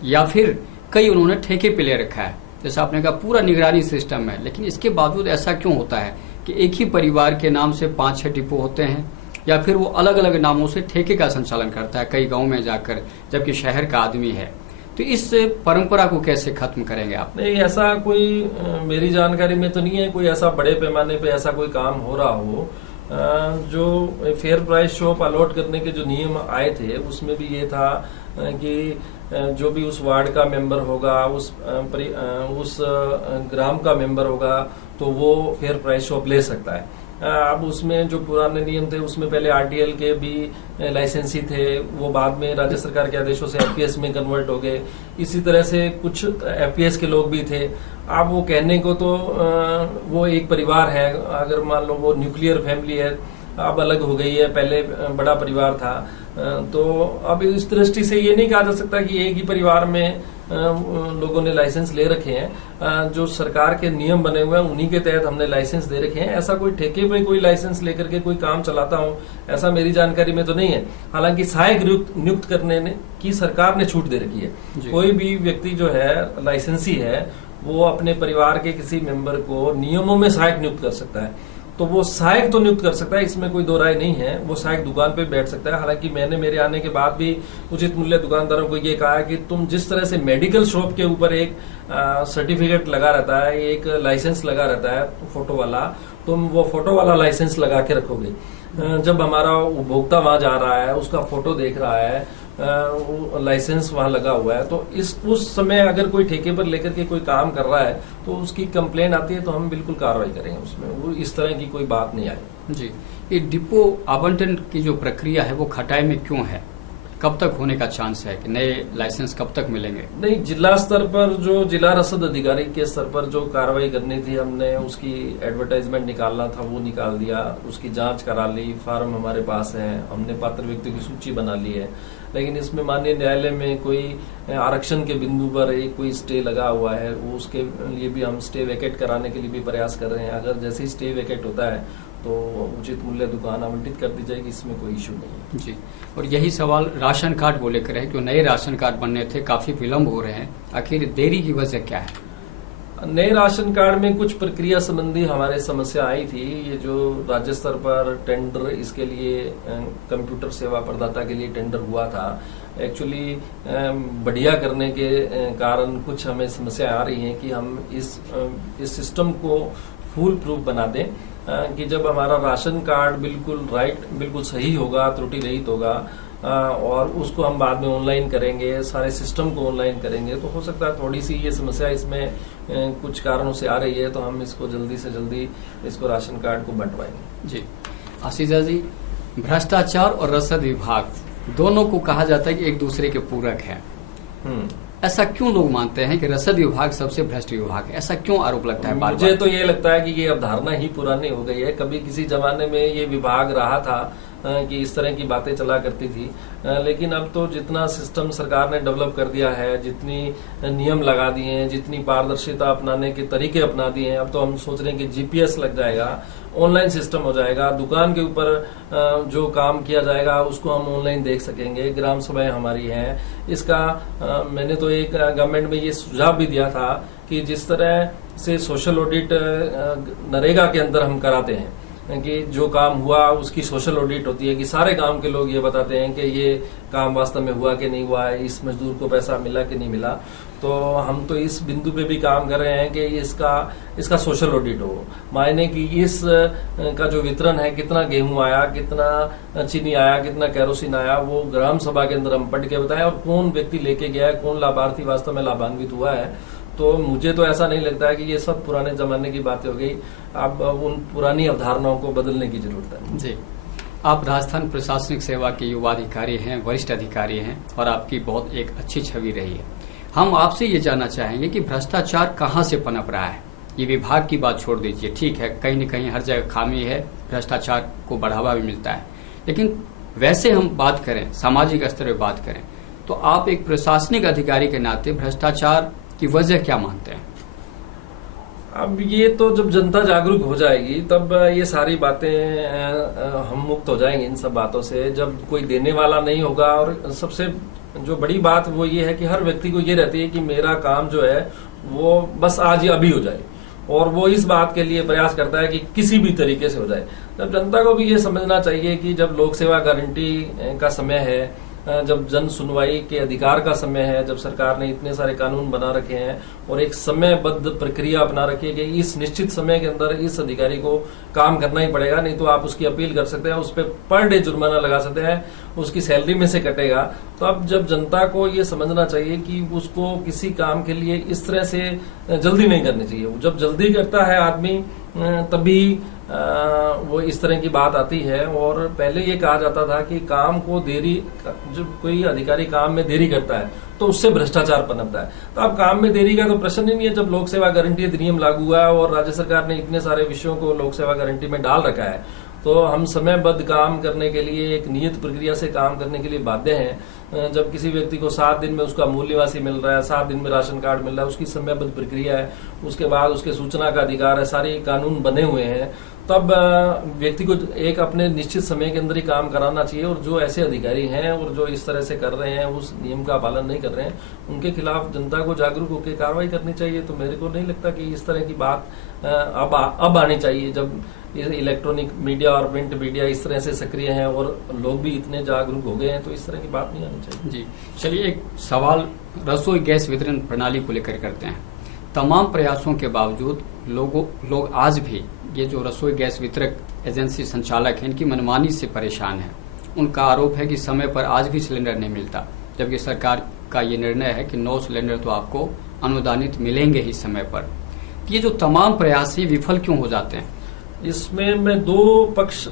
या फिर कई उन्होंने ठेके पे ले रखा है। जैसे आपने कहा पूरा निगरानी सिस्टम है, लेकिन इसके बावजूद ऐसा क्यों होता है कि एक ही परिवार के नाम से 5-6 डिपो होते हैं, या फिर वो अलग अलग नामों से ठेके का संचालन करता है कई गांव में जाकर, जबकि शहर का आदमी है। तो इस परंपरा को कैसे खत्म करेंगे आप? नहीं, ऐसा कोई मेरी जानकारी में तो नहीं है कोई ऐसा बड़े पैमाने पे ऐसा कोई काम हो रहा हो। जो फेयर प्राइस शॉप अलॉट करने के जो नियम आए थे उसमें भी ये था कि जो भी उस वार्ड का मेंबर होगा, उस ग्राम का मेंबर होगा, तो वो फेयर प्राइस शॉप ले सकता है। अब उसमें जो पुराने नियम थे उसमें पहले आरटीएल के भी लाइसेंसी थे, वो बाद में राज्य सरकार के आदेशों से एफपीएस में कन्वर्ट हो गए। इसी तरह से कुछ एफपीएस के लोग भी थे। अब वो कहने को तो वो एक परिवार है, अगर मान लो वो न्यूक्लियर फैमिली है, अब अलग हो गई है, पहले बड़ा परिवार था, तो अब इस दृष्टि से ये नहीं कहा जा सकता कि एक ही परिवार में लोगों ने लाइसेंस ले रखे हैं। जो सरकार के नियम बने हुए हैं उन्हीं के तहत हमने लाइसेंस दे रखे हैं। ऐसा कोई ठेके पे कोई लाइसेंस लेकर के कोई काम चलाता हूं, ऐसा मेरी जानकारी में तो नहीं है। हालांकि सहायक नियुक्त करने की सरकार ने छूट दे रखी है। कोई भी व्यक्ति जो है लाइसेंसी है वो अपने परिवार के किसी मेंबर को नियमों में सहायक नियुक्त कर सकता है। तो वो सहायक तो नियुक्त कर सकता है, इसमें कोई दो राय नहीं है। वो सहायक दुकान पे बैठ सकता है। हालांकि मैंने मेरे आने के बाद भी उचित मूल्य दुकानदारों को ये कहा है कि तुम जिस तरह से मेडिकल शॉप के ऊपर एक सर्टिफिकेट लगा रहता है, एक लाइसेंस लगा रहता है फोटो वाला, तुम वो फोटो वाला लाइसेंस लगा के रखोगे। जब हमारा उपभोक्ता वहां जा रहा है, उसका फोटो देख रहा है, लाइसेंस वहां लगा हुआ है, तो उस समय अगर कोई ठेके पर लेकर के कोई काम कर रहा है तो उसकी कंप्लेन आती है तो हम बिल्कुल कार्रवाई करेंगे उसमें। वो इस तरह की कोई बात नहीं आई। जी, ये डिपो आवंटन की जो प्रक्रिया है वो खटाई में क्यों है? कब तक होने का चांस है कि नए लाइसेंस कब तक मिलेंगे? नहीं, जिला स्तर पर जो जिला रसद अधिकारी के स्तर पर जो कार्रवाई करनी थी, हमने उसकी एडवर्टाइजमेंट निकालना था वो निकाल दिया, उसकी जांच करा ली, फार्म हमारे पास है, हमने पात्र व्यक्तियों की सूची बना ली है। लेकिन इसमें माननीय न्यायालय में कोई आरक्षण के बिंदु पर एक कोई स्टे लगा हुआ है, वो उसके लिए भी हम स्टे वैकेट कराने के लिए भी प्रयास कर रहे हैं। अगर जैसे ही स्टे वैकेट होता है तो उचित मूल्य दुकान आवंटित कर दी जाएगी, इसमें कोई इश्यू नहीं है। जी, और यही सवाल राशन कार्ड को लेकर है कि नए राशन कार्ड बनने थे, काफी विलम्ब हो रहे हैं, आखिर देरी की वजह क्या है? नए राशन कार्ड में कुछ प्रक्रिया संबंधी हमारे समस्या आई थी। ये जो राज्य स्तर पर टेंडर इसके लिए कंप्यूटर सेवा प्रदाता के लिए टेंडर हुआ था, एक्चुअली बढ़िया करने के कारण कुछ हमें समस्या आ रही है कि हम इस सिस्टम को फुल प्रूफ बना दें कि जब हमारा राशन कार्ड बिल्कुल सही होगा, त्रुटि रहित होगा, और उसको हम बाद में ऑनलाइन करेंगे, सारे सिस्टम को ऑनलाइन करेंगे, तो हो सकता है थोड़ी सी ये समस्या इसमें कुछ कारणों से आ रही है, तो हम इसको जल्दी से जल्दी इसको राशन कार्ड को बंटवाएंगे। जी, आशीषा जी, भ्रष्टाचार और रसद विभाग दोनों को कहा जाता है कि एक दूसरे के पूरक है। ऐसा क्यों लोग मानते हैं कि रसद विभाग सबसे भ्रष्ट विभाग है? ऐसा क्यों आरोप लगता है? मुझे तो ये लगता है कि ये अवधारणा ही पुरानी हो गई है। कभी किसी जमाने में ये विभाग रहा था कि इस तरह की बातें चला करती थी, लेकिन अब तो जितना सिस्टम सरकार ने डेवलप कर दिया है, जितनी नियम लगा दिए हैं, जितनी पारदर्शिता अपनाने के तरीके अपना दिए हैं, अब तो हम सोच रहे हैं कि जीपीएस लग जाएगा, ऑनलाइन सिस्टम हो जाएगा, दुकान के ऊपर जो काम किया जाएगा उसको हम ऑनलाइन देख सकेंगे, ग्राम सभाएं हमारी हैं। इसका मैंने तो एक गवर्नमेंट में ये सुझाव भी दिया था कि जिस तरह से सोशल ऑडिट नरेगा के अंदर हम कराते हैं कि जो काम हुआ उसकी सोशल ऑडिट होती है कि सारे गांव के लोग ये बताते हैं कि ये काम वास्तव में हुआ कि नहीं हुआ है, इस मजदूर को पैसा मिला कि नहीं मिला, तो हम तो इस बिंदु पे भी काम कर रहे हैं कि इसका सोशल ऑडिट हो, मायने कि इस का जो वितरण है, कितना गेहूं आया, कितना चीनी आया, कितना केरोसिन आया, वो ग्राम सभा के अंदर हम पढ़ के बताएं, और कौन व्यक्ति लेके गया है, कौन लाभार्थी वास्तव में लाभान्वित हुआ है। तो मुझे तो ऐसा नहीं लगता है कि ये सब पुराने जमाने की बातें हो गई। अब उन पुरानी अवधारणाओं को बदलने की जरूरत है। जी, आप राजस्थान प्रशासनिक सेवा के युवा अधिकारी हैं, वरिष्ठ अधिकारी हैं, और आपकी बहुत एक अच्छी छवि रही है। हम आपसे ये जानना चाहेंगे कि भ्रष्टाचार कहाँ से पनप रहा है? ये विभाग की बात छोड़ दीजिए, ठीक है, कहीं न कहीं हर जगह खामी है, भ्रष्टाचार को बढ़ावा भी मिलता है, लेकिन वैसे हम बात करें, सामाजिक स्तर पर बात करें, तो आप एक प्रशासनिक अधिकारी के नाते भ्रष्टाचार की वजह क्या मानते हैं? अब ये तो जब जनता जागरूक हो जाएगी तब ये सारी बातें हम मुक्त हो जाएंगे इन सब बातों से। जब कोई देने वाला नहीं होगा, और सबसे जो बड़ी बात वो ये है कि हर व्यक्ति को ये रहती है कि मेरा काम जो है वो बस आज या अभी हो जाए, और वो इस बात के लिए प्रयास करता है कि किसी भी तरीके से हो जाए। तब जनता को भी ये समझना चाहिए कि जब लोक सेवा गारंटी का समय है, जब जन सुनवाई के अधिकार का समय है, जब सरकार ने इतने सारे कानून बना रखे हैं और एक समयबद्ध प्रक्रिया अपना रखी है कि इस निश्चित समय के अंदर इस अधिकारी को काम करना ही पड़ेगा, नहीं तो आप उसकी अपील कर सकते हैं, उस पर पर डे जुर्माना लगा सकते हैं, उसकी सैलरी में से कटेगा। तो अब जब जनता को ये समझना चाहिए कि उसको किसी काम के लिए इस तरह से जल्दी नहीं करनी चाहिए। जब जल्दी करता है आदमी तभी वो इस तरह की बात आती है। और पहले ये कहा जाता था कि काम को देरी, जब कोई अधिकारी काम में देरी करता है तो उससे भ्रष्टाचार पनपता है। तो अब काम में देरी का तो प्रश्न ही नहीं है। जब लोक सेवा गारंटी अधिनियम लागू हुआ है और राज्य सरकार ने इतने सारे विषयों को लोक सेवा गारंटी में डाल रखा है, तो हम समयबद्ध काम करने के लिए, एक नियत प्रक्रिया से काम करने के लिए बाध्य हैं। जब किसी व्यक्ति को 7 दिन में उसका मूल्यवासी मिल रहा है, 7 दिन में राशन कार्ड मिल रहा है, उसकी समयबद्ध प्रक्रिया है, उसके बाद उसके सूचना का अधिकार है, सारे कानून बने हुए हैं, तब व्यक्ति को एक अपने निश्चित समय के अंदर ही काम कराना चाहिए। और जो ऐसे अधिकारी हैं और जो इस तरह से कर रहे हैं, उस नियम का पालन नहीं कर रहे हैं, उनके खिलाफ जनता को जागरूक होकर कार्रवाई करनी चाहिए। तो मेरे को नहीं लगता कि इस तरह की बात अब आनी चाहिए, जब इलेक्ट्रॉनिक मीडिया और प्रिंट मीडिया इस तरह से सक्रिय हैं और लोग भी इतने जागरूक हो गए हैं, तो इस तरह की बात नहीं आनी चाहिए। जी चलिए, एक सवाल रसोई गैस वितरण प्रणाली को लेकर करते हैं। तमाम प्रयासों के बावजूद लोग आज भी ये जो रसोई गैस वितरक एजेंसी संचालक हैं, इनकी मनमानी से परेशान हैं। उनका आरोप है कि समय पर आज भी सिलेंडर नहीं मिलता, जबकि सरकार का ये निर्णय है कि 9 सिलेंडर तो आपको अनुदानित मिलेंगे ही समय पर। ये जो तमाम प्रयास ही विफल क्यों हो जाते हैं? इसमें मैं 2 पक्ष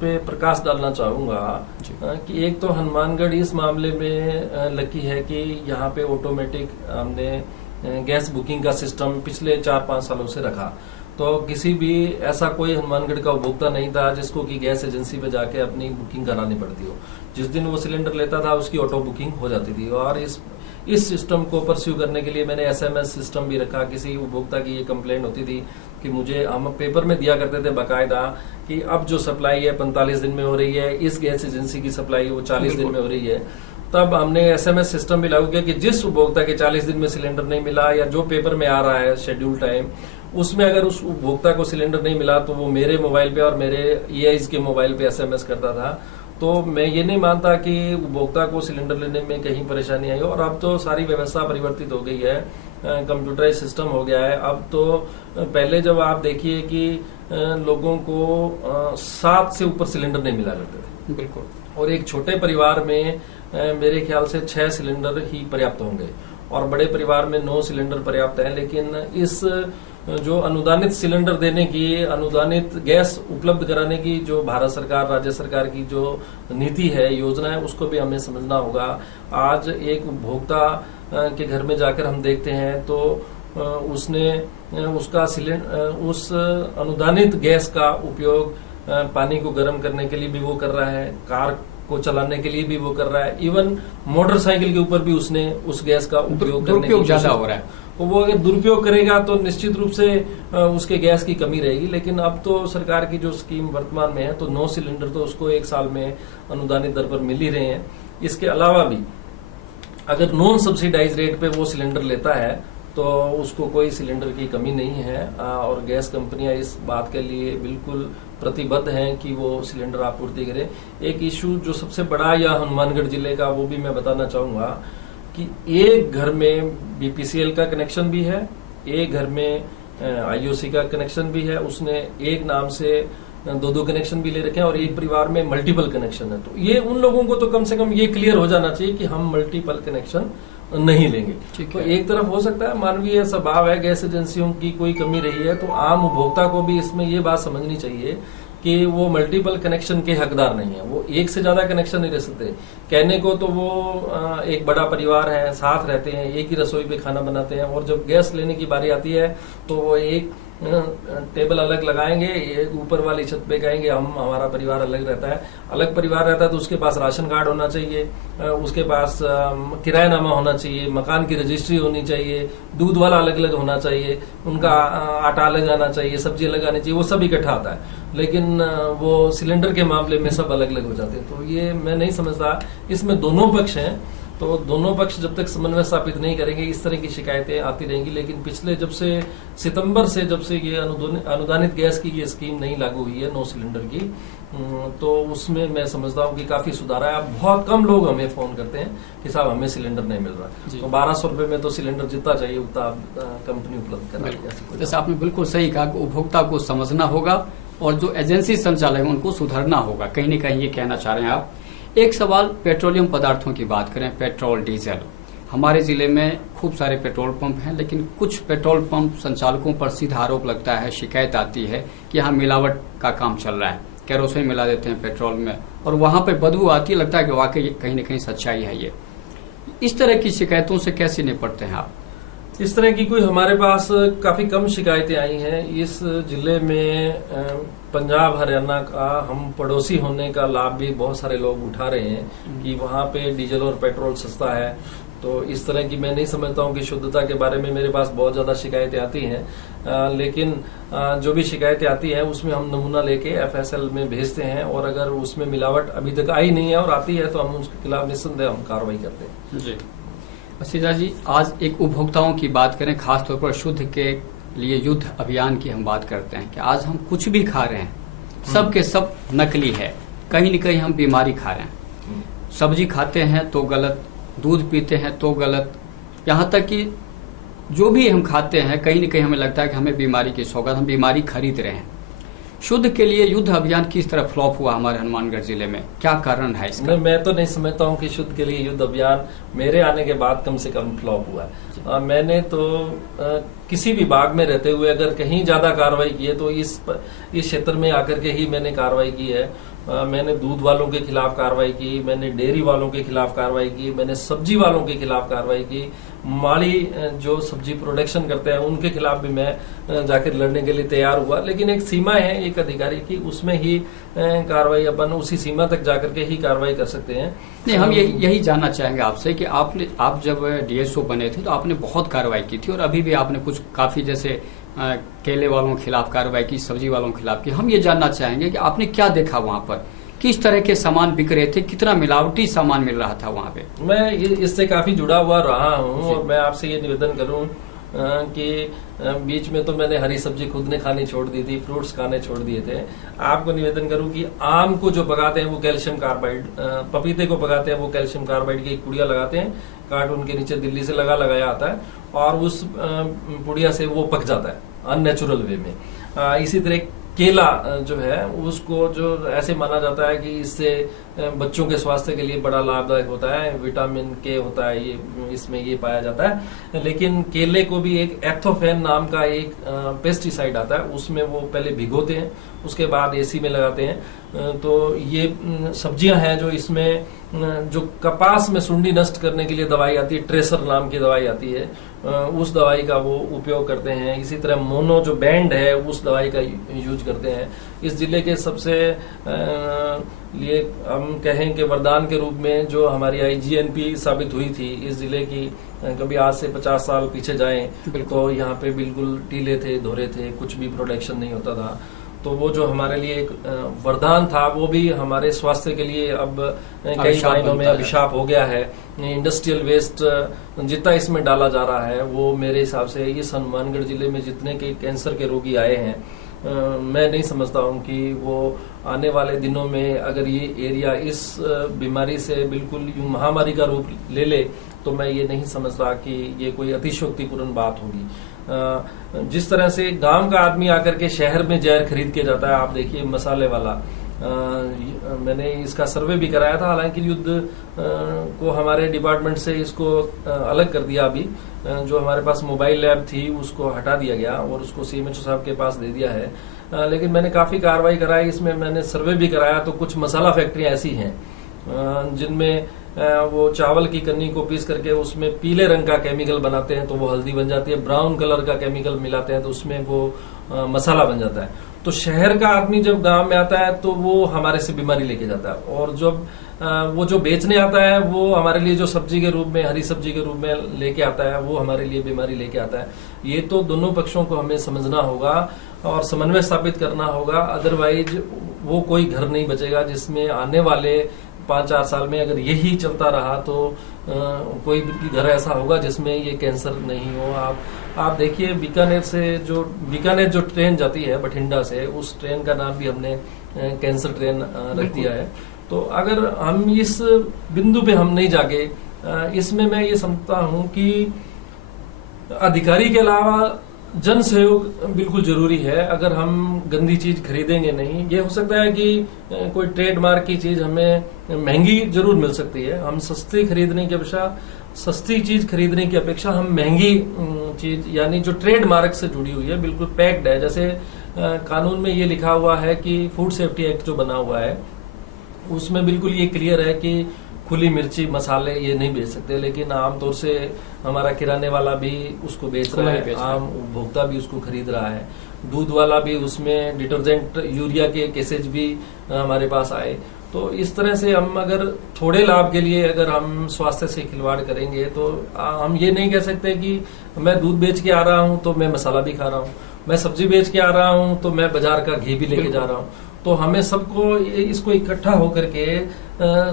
पे प्रकाश डालना चाहूंगा कि एक तो हनुमानगढ़ इस मामले में लकी है कि यहाँ पे ऑटोमेटिक हमने गैस बुकिंग का सिस्टम पिछले 4-5 सालों से रखा। तो किसी भी ऐसा कोई हनुमानगढ़ का उपभोक्ता नहीं था जिसको कि गैस एजेंसी पे जाके अपनी बुकिंग करानी पड़ती हो। जिस दिन वो सिलेंडर लेता था उसकी ऑटो बुकिंग हो जाती थी। और इस सिस्टम को परस्यू करने के लिए मैंने SMS सिस्टम भी रखा। किसी उपभोक्ता की ये कंप्लेंट होती थी कि मुझे, हम पेपर में दिया करते थे बाकायदा कि अब जो सप्लाई है 45 दिन में हो रही है, इस गैस एजेंसी की सप्लाई वो 40 दिन में हो रही है। तब हमने SMS सिस्टम भी लागू किया कि जिस उपभोक्ता के 40 दिन में सिलेंडर नहीं मिला या जो पेपर में आ रहा है शेड्यूल टाइम, उसमें अगर उस उपभोक्ता को सिलेंडर नहीं मिला तो वो मेरे मोबाइल पे और मेरे EIs के मोबाइल पे SMS करता था। तो मैं ये नहीं मानता कि उपभोक्ता को सिलेंडर लेने में कहीं परेशानी आई। और अब तो सारी व्यवस्था परिवर्तित हो गई है, कंप्यूटराइज सिस्टम हो गया है। अब तो पहले जब आप देखिए कि लोगों को 7 से ऊपर सिलेंडर नहीं मिला करते थे, बिल्कुल, और एक छोटे परिवार में मेरे ख्याल से 6 सिलेंडर ही पर्याप्त होंगे और बड़े परिवार में 9 सिलेंडर पर्याप्त है। लेकिन इस जो अनुदानित सिलेंडर देने की, अनुदानित गैस उपलब्ध कराने की जो भारत सरकार, राज्य सरकार की जो नीति है, योजना है, उसको भी हमें समझना होगा। आज एक उपभोक्ता के घर में जाकर हम देखते हैं तो उसने उसका उस अनुदानित गैस का उपयोग पानी को गर्म करने के लिए भी वो कर रहा है, कार को चलाने के लिए भी वो कर रहा है, इवन मोटरसाइकिल के ऊपर भी उसने उस गैस का उपयोग करने की ज्यादा हो रहा है। तो वो अगर दुरुपयोग करेगा तो निश्चित रूप से उसके गैस की कमी रहेगी। लेकिन अब तो सरकार की जो स्कीम वर्तमान में है, तो 9 सिलेंडर तो उसको 1 साल में अनुदानित दर पर मिल ही रहे हैं। इसके अलावा भी अगर नॉन सब्सिडाइज रेट पे वो सिलेंडर लेता है तो उसको कोई सिलेंडर की कमी नहीं है। और गैस कंपनियां इस बात के लिए बिल्कुल प्रतिबद्ध हैं कि वो सिलेंडर आपूर्ति करें। एक इशू जो सबसे बड़ा या हनुमानगढ़ जिले का, वो भी मैं बताना चाहूंगा कि एक घर में BPCL का कनेक्शन भी है, एक घर में IOC का कनेक्शन भी है, उसने एक नाम से 2-2 कनेक्शन भी ले रखे हैं, और एक परिवार में मल्टीपल कनेक्शन है। तो ये उन लोगों को तो कम से कम ये क्लियर हो जाना चाहिए कि हम मल्टीपल कनेक्शन नहीं लेंगे। तो एक तरफ हो सकता है मानवीय स्वभाव है, गैस एजेंसियों की कोई कमी रही है, तो आम उपभोक्ता को भी इसमें ये बात समझनी चाहिए कि वो मल्टीपल कनेक्शन के हकदार नहीं है। वो एक से ज्यादा कनेक्शन नहीं ले सकते। कहने को तो वो एक बड़ा परिवार है, साथ रहते हैं, एक ही रसोई पे खाना बनाते हैं, और जब गैस लेने की बारी आती है तो वो एक टेबल अलग लगाएंगे, एक ऊपर वाली छत पे कहेंगे हमारा परिवार अलग रहता है। अलग परिवार रहता है तो उसके पास राशन कार्ड होना चाहिए, उसके पास किरायानामा होना चाहिए, मकान की रजिस्ट्री होनी चाहिए, दूध वाला अलग अलग होना चाहिए, उनका आटा अलग आना चाहिए, सब्जी अलग आनी चाहिए, वो सब इकट्ठा आता है। लेकिन वो सिलेंडर के मामले में सब अलग अलग हो जाते हैं। तो ये मैं नहीं समझता, इसमें दोनों पक्ष हैं। तो दोनों पक्ष जब तक समन्वय स्थापित नहीं करेंगे इस तरह की शिकायतें आती रहेंगी। लेकिन पिछले जब से सितंबर से जब से ये अनुदानित गैस की ये स्कीम नहीं लागू हुई है 9 सिलेंडर की, तो उसमें मैं समझता हूँ कि काफी सुधार है। अब बहुत कम लोग हमें फोन करते हैं कि साहब हमें सिलेंडर नहीं मिल रहा, तो 1200 रुपए में तो सिलेंडर जितना चाहिए उतना कंपनी उपलब्ध करा रही है। जैसे आपने बिल्कुल सही कहा कि उपभोक्ता को समझना होगा और जो एजेंसी संचालक है उनको सुधरना होगा, कहीं न कहीं ये कहना चाह रहे हैं आप। एक सवाल पेट्रोलियम पदार्थों की बात करें, पेट्रोल डीजल, हमारे जिले में खूब सारे पेट्रोल पंप हैं, लेकिन कुछ पेट्रोल पंप संचालकों पर सीधा आरोप लगता है, शिकायत आती है कि यहाँ मिलावट का काम चल रहा है, केरोसिन मिला देते हैं पेट्रोल में और वहां पे बदबू आती है, लगता है कि वाकई कहीं न कहीं सच्चाई है ये। इस तरह की शिकायतों से कैसे निपटते हैं आप? इस तरह की कोई हमारे पास काफी कम शिकायतें आई हैं। इस जिले में पंजाब हरियाणा का हम पड़ोसी होने का लाभ भी बहुत सारे लोग उठा रहे हैं कि वहाँ पे डीजल और पेट्रोल सस्ता है। तो इस तरह की मैं नहीं समझता हूँ कि शुद्धता के बारे में मेरे पास बहुत ज्यादा शिकायतें आती हैं, लेकिन जो भी शिकायतें आती हैं उसमें हम नमूना लेके FSL में भेजते हैं और अगर उसमें मिलावट अभी तक आई नहीं है और आती है तो हम उसके खिलाफ निस्संदेह हम कार्रवाई करते हैं। जी असीजा जी, आज एक उपभोक्ताओं की बात करें, खासतौर पर शुद्ध के लिए युद्ध अभियान की हम बात करते हैं कि आज हम कुछ भी खा रहे हैं, सब के सब नकली है, कहीं न कहीं हम बीमारी खा रहे हैं। सब्जी खाते हैं तो गलत, दूध पीते हैं तो गलत, यहाँ तक कि जो भी हम खाते हैं कहीं न कहीं हमें लगता है कि हमें बीमारी की सौगात, हम बीमारी खरीद रहे हैं। शुद्ध के लिए युद्ध अभियान किस तरह फ्लॉप हुआ हमारे हनुमानगढ़ जिले में, क्या कारण है इसका? मैं तो नहीं समझता हूँ कि शुद्ध के लिए युद्ध अभियान मेरे आने के बाद कम से कम फ्लॉप हुआ है। मैंने तो किसी भी भाग में रहते हुए अगर कहीं ज्यादा कार्रवाई की है तो इस क्षेत्र में आकर के ही मैंने कार्रवाई की है। मैंने दूध वालों के खिलाफ कार्रवाई की, मैंने डेयरी वालों के खिलाफ कार्रवाई की, मैंने सब्जी वालों के खिलाफ कार्रवाई की, माली जो सब्जी प्रोडक्शन करते हैं उनके खिलाफ भी मैं जाकर लड़ने के लिए तैयार हुआ। लेकिन एक सीमा है एक अधिकारी की, उसमें ही कार्रवाई अपन उसी सीमा तक जाकर के ही कार्रवाई कर सकते हैं। नहीं, हम यही जानना चाहेंगे आपसे कि आप जब DSO बने थे तो आपने बहुत कार्रवाई की थी और अभी भी आपने कुछ काफी जैसे केले वालों के खिलाफ कार्रवाई की, सब्जी वालों के खिलाफ की। हम ये जानना चाहेंगे कि आपने क्या देखा वहाँ पर, किस तरह के सामान बिक रहे थे, कितना मिलावटी सामान मिल रहा था वहाँ पे? मैं इससे काफी जुड़ा हुआ रहा हूँ और मैं आपसे ये निवेदन करूँ कि बीच में तो मैंने हरी सब्जी खुद ने खानी छोड़ दी थी, फ्रूट्स खाने छोड़ दिए थे। आपको निवेदन करूं कि आम को जो पकाते हैं वो कैल्शियम कार्बाइड, पपीते को पकाते हैं वो कैल्शियम कार्बाइड की पुड़िया लगाते हैं, कार्टून के नीचे दिल्ली से लगाया आता है और उस पुड़िया से वो पक जाता है अननेचुरल वे में। इसी तरह केला जो है उसको जो ऐसे माना जाता है कि इससे बच्चों के स्वास्थ्य के लिए बड़ा लाभदायक होता है, विटामिन के होता है, ये इसमें ये पाया जाता है। लेकिन केले को भी एक एथोफेन नाम का एक पेस्टिसाइड आता है, उसमें वो पहले भिगोते हैं उसके बाद AC में लगाते हैं। तो ये सब्जियां हैं जो इसमें जो कपास में सुंडी नष्ट करने के लिए दवाई आती है, ट्रेसर नाम की दवाई आती है, उस दवाई का वो उपयोग करते हैं। इसी तरह मोनो जो बैंड है उस दवाई का यूज करते हैं। इस जिले के सबसे लिए हम कहें कि वरदान के रूप में जो हमारी IGNP साबित हुई थी इस जिले की, कभी आज से 50 साल पीछे जाएं तो यहाँ पे बिल्कुल टीले थे, धोरे थे, कुछ भी प्रोडक्शन नहीं होता था। तो वो जो हमारे लिए एक वरदान था वो भी हमारे स्वास्थ्य के लिए अब कई मायनों में अभिशाप हो गया है। इंडस्ट्रियल वेस्ट जितना इसमें डाला जा रहा है वो मेरे हिसाब से इस हनुमानगढ़ जिले में जितने के कैंसर के रोगी आए हैं, मैं नहीं समझता हूँ कि वो आने वाले दिनों में अगर ये एरिया इस बीमारी से बिल्कुल यूं महामारी का रूप ले ले तो मैं ये नहीं समझता कि ये कोई अतिशयोक्तिपूर्ण बात होगी। जिस तरह से गांव का आदमी आकर के शहर में जहर खरीद के जाता है, आप देखिए मसाले वाला, मैंने इसका सर्वे भी कराया था, हालांकि युद्ध को हमारे डिपार्टमेंट से इसको अलग कर दिया। अभी जो हमारे पास मोबाइल लैब थी उसको हटा दिया गया और उसको CMHO साहब के पास दे दिया है। लेकिन मैंने काफी कार्रवाई कराई, इसमें मैंने सर्वे भी कराया तो कुछ मसाला फैक्ट्रियां ऐसी हैं जिनमें वो चावल की कन्नी को पीस करके उसमें पीले रंग का केमिकल बनाते हैं तो वो हल्दी बन जाती है, ब्राउन कलर का केमिकल मिलाते हैं तो उसमें वो मसाला बन जाता है। तो शहर का आदमी जब गांव में आता है तो वो हमारे से बीमारी लेके जाता है और जब वो जो बेचने आता है वो हमारे लिए जो सब्जी के रूप में, हरी सब्जी के रूप में लेके आता है वो हमारे लिए बीमारी लेके आता है। ये तो दोनों पक्षों को हमें समझना होगा और समन्वय स्थापित करना होगा, अदरवाइज वो कोई घर नहीं बचेगा जिसमें आने वाले 5-4 साल में अगर यही चलता रहा तो कोई भी घर ऐसा होगा जिसमें ये कैंसर नहीं हो। आप देखिए बीकानेर जो ट्रेन जाती है बठिंडा से, उस ट्रेन का नाम भी हमने कैंसर ट्रेन रख दिया है। तो अगर हम इस बिंदु पे हम नहीं जागे, इसमें मैं ये समझता हूँ कि अधिकारी के अलावा जन सहयोग बिल्कुल जरूरी है। अगर हम गंदी चीज खरीदेंगे नहीं, ये हो सकता है कि कोई ट्रेडमार्क की चीज हमें महंगी जरूर मिल सकती है, हम सस्ती खरीदने की अपेक्षा सस्ती चीज खरीदने की अपेक्षा हम महंगी चीज यानी जो ट्रेडमार्क से जुड़ी हुई है, बिल्कुल पैक्ड है। जैसे कानून में ये लिखा हुआ है कि फूड सेफ्टी एक्ट जो बना हुआ है उसमें बिल्कुल ये क्लियर है कि खुली मिर्ची मसाले ये नहीं बेच सकते, लेकिन आमतौर से हमारा किराने वाला भी उसको बेच रहा है, आम उपभोक्ता भी उसको खरीद रहा है। दूध वाला भी, उसमें डिटर्जेंट यूरिया के केसेज भी हमारे पास आए। तो इस तरह से हम अगर थोड़े लाभ के लिए अगर हम स्वास्थ्य से खिलवाड़ करेंगे तो हम ये नहीं कह सकते कि मैं दूध बेच के आ रहा हूं तो मैं मसाला भी खा रहा हूं, मैं सब्जी बेच के आ रहा हूं तो मैं बाजार का घी भी लेके जा रहा हूं। तो हमें सबको इसको इकट्ठा होकर के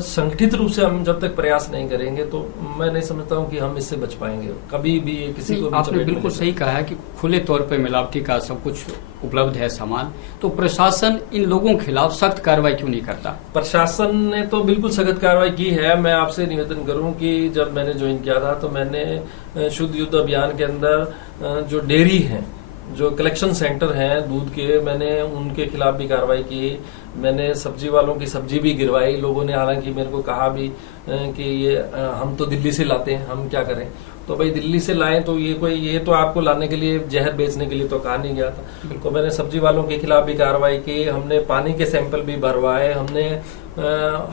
संगठित रूप से हम जब तक प्रयास नहीं करेंगे तो मैं नहीं समझता हूं कि हम इससे बच पाएंगे कभी भी। किसी को भी आपने बिल्कुल सही कहा है कि खुले तौर पे मिलावटी का सब कुछ उपलब्ध है सामान, तो प्रशासन इन लोगों के खिलाफ सख्त कार्रवाई क्यों नहीं करता? प्रशासन ने तो बिल्कुल सख्त कार्रवाई की है। मैं आपसे निवेदन करूं कि जब मैंने ज्वाइन किया था तो मैंने शुद्ध युद्ध अभियान के अंदर जो डेयरी है, जो कलेक्शन सेंटर हैं दूध के, मैंने उनके खिलाफ भी कार्रवाई की। मैंने सब्जी वालों की सब्जी भी गिरवाई। लोगों ने हालांकि मेरे को कहा भी कि ये हम तो दिल्ली से लाते हैं, हम क्या करें। तो भाई दिल्ली से लाएं तो ये तो आपको लाने के लिए जहर बेचने के लिए तो कहा नहीं गया था। तो मैंने सब्जी वालों के खिलाफ भी कार्रवाई की। हमने पानी के सैंपल भी भरवाए, हमने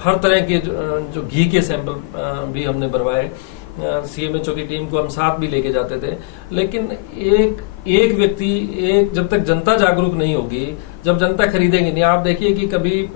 हर तरह के जो घी के सैंपल भी हमने भरवाए। CMHO की टीम को हम साथ भी लेके जाते थे। लेकिन एक व्यक्ति जब तक जनता जागरूक नहीं होगी, जब जनता खरीदेंगे नहीं। आप देखिए कि कभी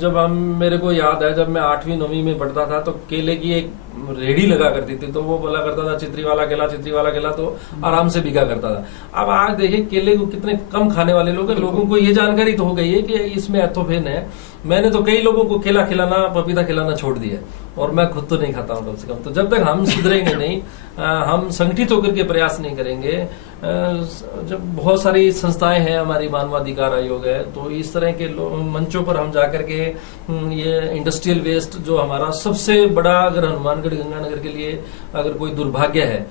जब मेरे को याद है जब मैं 8वीं 9वीं में पढ़ता था तो केले की एक रेडी लगा करती थी, तो वो बोला करता था चित्री वाला केला, तो आराम से बिका करता था। अब आज देखिए केले को कितने कम खाने वाले लोग हैं। लोगों को ये जानकारी तो हो गई है कि इसमें एथोफेन है। मैंने तो कई लोगों को केला खिलाना, पपीता खिलाना छोड़ दिया और मैं खुद तो नहीं खाता हूँ कम से कम। तो जब तक हम सुधरेंगे नहीं, हम संगठित होकर के प्रयास नहीं करेंगे। जब बहुत सारी संस्थाएं हैं, हमारी मानवाधिकार आयोग है, तो इस तरह के मंचों पर हम जाकर के ये इंडस्ट्रियल वेस्ट जो हमारा सबसे बड़ा, अगर हनुमानगढ़ गंगानगर के लिए अगर कोई दुर्भाग्य है,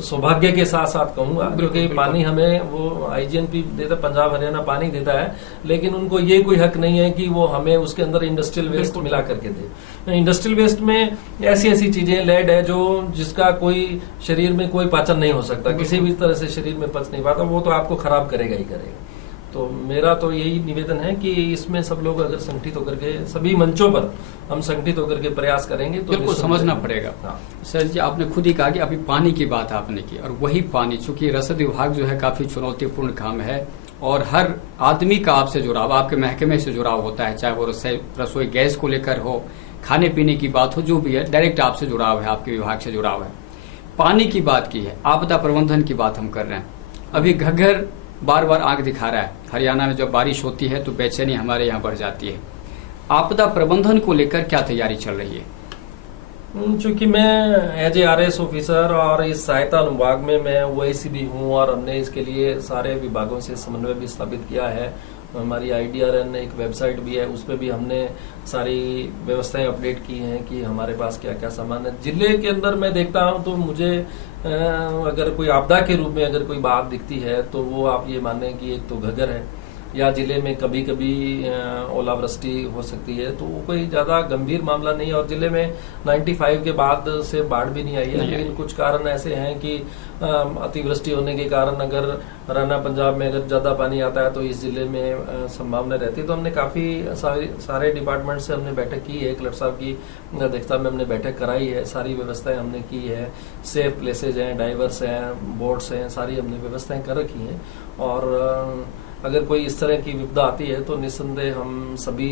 सौभाग्य के साथ साथ कहूंगा, क्योंकि पानी हमें वो IGNP देता, पंजाब हरियाणा पानी देता है, लेकिन उनको ये कोई हक नहीं है कि वो हमें उसके अंदर इंडस्ट्रियल वेस्ट मिला करके दे। इंडस्ट्रियल वेस्ट में ऐसी चीजें लेड है जो जिसका कोई शरीर में कोई पाचन नहीं हो सकता, किसी भी तरह से शरीर में पच नहीं पाता, वो तो आपको खराब करेगा ही करेगा। तो मेरा तो यही निवेदन है कि इसमें सब लोग अगर संगठित होकर के सभी मंचों पर हम संगठित होकर के प्रयास करेंगे तो बिल्कुल समझना पड़ेगा। हाँ। सर जी, आपने खुद ही कहा कि अभी पानी की बात आपने की, और वही पानी, चूंकि रसद विभाग जो है काफी चुनौतीपूर्ण काम है और हर आदमी का आपसे जुड़ाव, आपके महकमे से जुड़ाव होता है, चाहे वो रसोई गैस को लेकर हो, खाने पीने की बात हो, जो भी है डायरेक्ट आपसे जुड़ाव है, आपके विभाग से जुड़ाव है। पानी की बात की है, आपदा प्रबंधन की बात हम कर रहे हैं। अभी घग्गर बार बार आग दिखा रहा है। हरियाणा में जब बारिश होती है तो बेचैनी हमारे यहाँ बढ़ जाती है। आपदा प्रबंधन को लेकर क्या तैयारी चल रही है? चूंकि मैं एज ए RS ऑफिसर और इस सहायता अनुभाग में मैं OIC भी हूँ और हमने इसके लिए सारे विभागों से समन्वय भी स्थापित किया है। हमारी IDRN एक वेबसाइट भी है, उस पर भी हमने सारी व्यवस्थाएं अपडेट की हैं कि हमारे पास क्या क्या सामान है। जिले के अंदर मैं देखता हूं तो मुझे अगर कोई आपदा के रूप में अगर कोई बात दिखती है तो वो आप ये माने कि एक तो घग्गर है, या जिले में कभी कभी ओलावृष्टि हो सकती है, तो वो कोई ज्यादा गंभीर मामला नहीं है। और जिले में 95 के बाद से बाढ़ भी नहीं आई है, लेकिन कुछ कारण ऐसे हैं कि अतिवृष्टि होने के कारण अगर हरियाणा पंजाब में अगर ज्यादा पानी आता है तो इस जिले में संभावना रहती है। तो हमने काफी सारे डिपार्टमेंट से हमने बैठक की है, कलेक्टर साहब की अध्यक्षता में हमने बैठक कराई है, सारी व्यवस्थाएं हमने की है। सेफ प्लेसेज हैं, डाइवर्स हैं, बोट्स हैं, सारी हमने व्यवस्थाएं कर रखी हैं। और अगर कोई इस तरह की विपदा आती है तो निस्संदेह हम सभी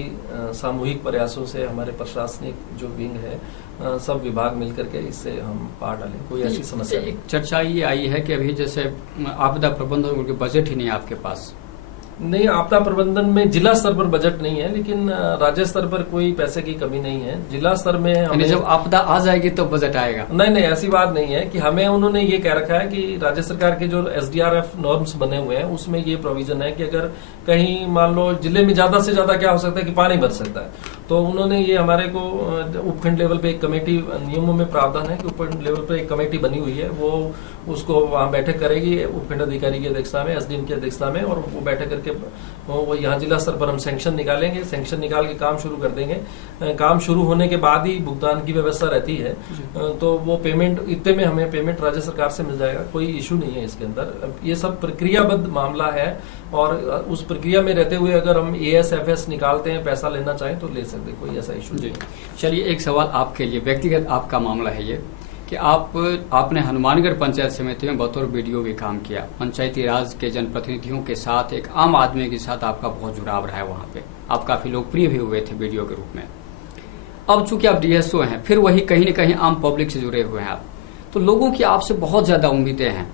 सामूहिक प्रयासों से, हमारे प्रशासनिक जो विंग है, सब विभाग मिलकर के इससे हम पार डालें, कोई ऐसी समस्या नहीं। चर्चा ये आई है कि अभी जैसे आपदा प्रबंधन के बजट ही नहीं आपके पास, नहीं, आपदा प्रबंधन में जिला स्तर पर बजट नहीं है, लेकिन राज्य स्तर पर कोई पैसे की कमी नहीं है। जिला स्तर में हमें जब आपदा आ जाएगी तो बजट आएगा। नहीं, ऐसी बात नहीं है कि हमें उन्होंने ये कह रखा है कि राज्य सरकार के जो SDRF नॉर्म्स बने हुए हैं उसमें ये प्रोविजन है कि अगर कहीं मान लो जिले में ज्यादा से ज्यादा क्या हो सकता है कि पानी भर सकता है, तो उन्होंने ये हमारे को उपखंड लेवल पे एक कमेटी, नियमों में प्रावधान है कि उपखंड लेवल पे एक कमेटी बनी हुई है, वो उसको वहाँ बैठक करेगी उपखंड अधिकारी की अध्यक्षता में, SDM की अध्यक्षता में, और वो बैठक करके वो यहाँ जिला स्तर पर हम सैंक्शन निकालेंगे, सैंक्शन निकाल के काम शुरू कर देंगे। काम शुरू होने के बाद ही भुगतान की व्यवस्था रहती है, तो वो पेमेंट इतने में हमें पेमेंट राज्य सरकार से मिल जाएगा, कोई इशू नहीं है इसके अंदर। ये सब प्रक्रियाबद्ध मामला है, और उस प्रक्रिया में रहते हुए अगर हम ASFS निकालते हैं, पैसा लेना चाहें तो ले सकते, कोई ऐसा इशू नहीं। चलिए, एक सवाल आपके लिए, व्यक्तिगत आपका मामला है ये कि आपने हनुमानगढ़ पंचायत समिति में बतौर BDO भी काम किया, पंचायती राज के जनप्रतिनिधियों के साथ, एक आम आदमी के साथ आपका बहुत जुड़ाव रहा है, वहाँ पे आप काफी लोकप्रिय भी हुए थे BDO के रूप में। अब चूंकि आप DSO हैं, फिर वही कहीं न कहीं आम पब्लिक से जुड़े हुए हैं आप, तो लोगों की आपसे बहुत ज्यादा उम्मीदें हैं,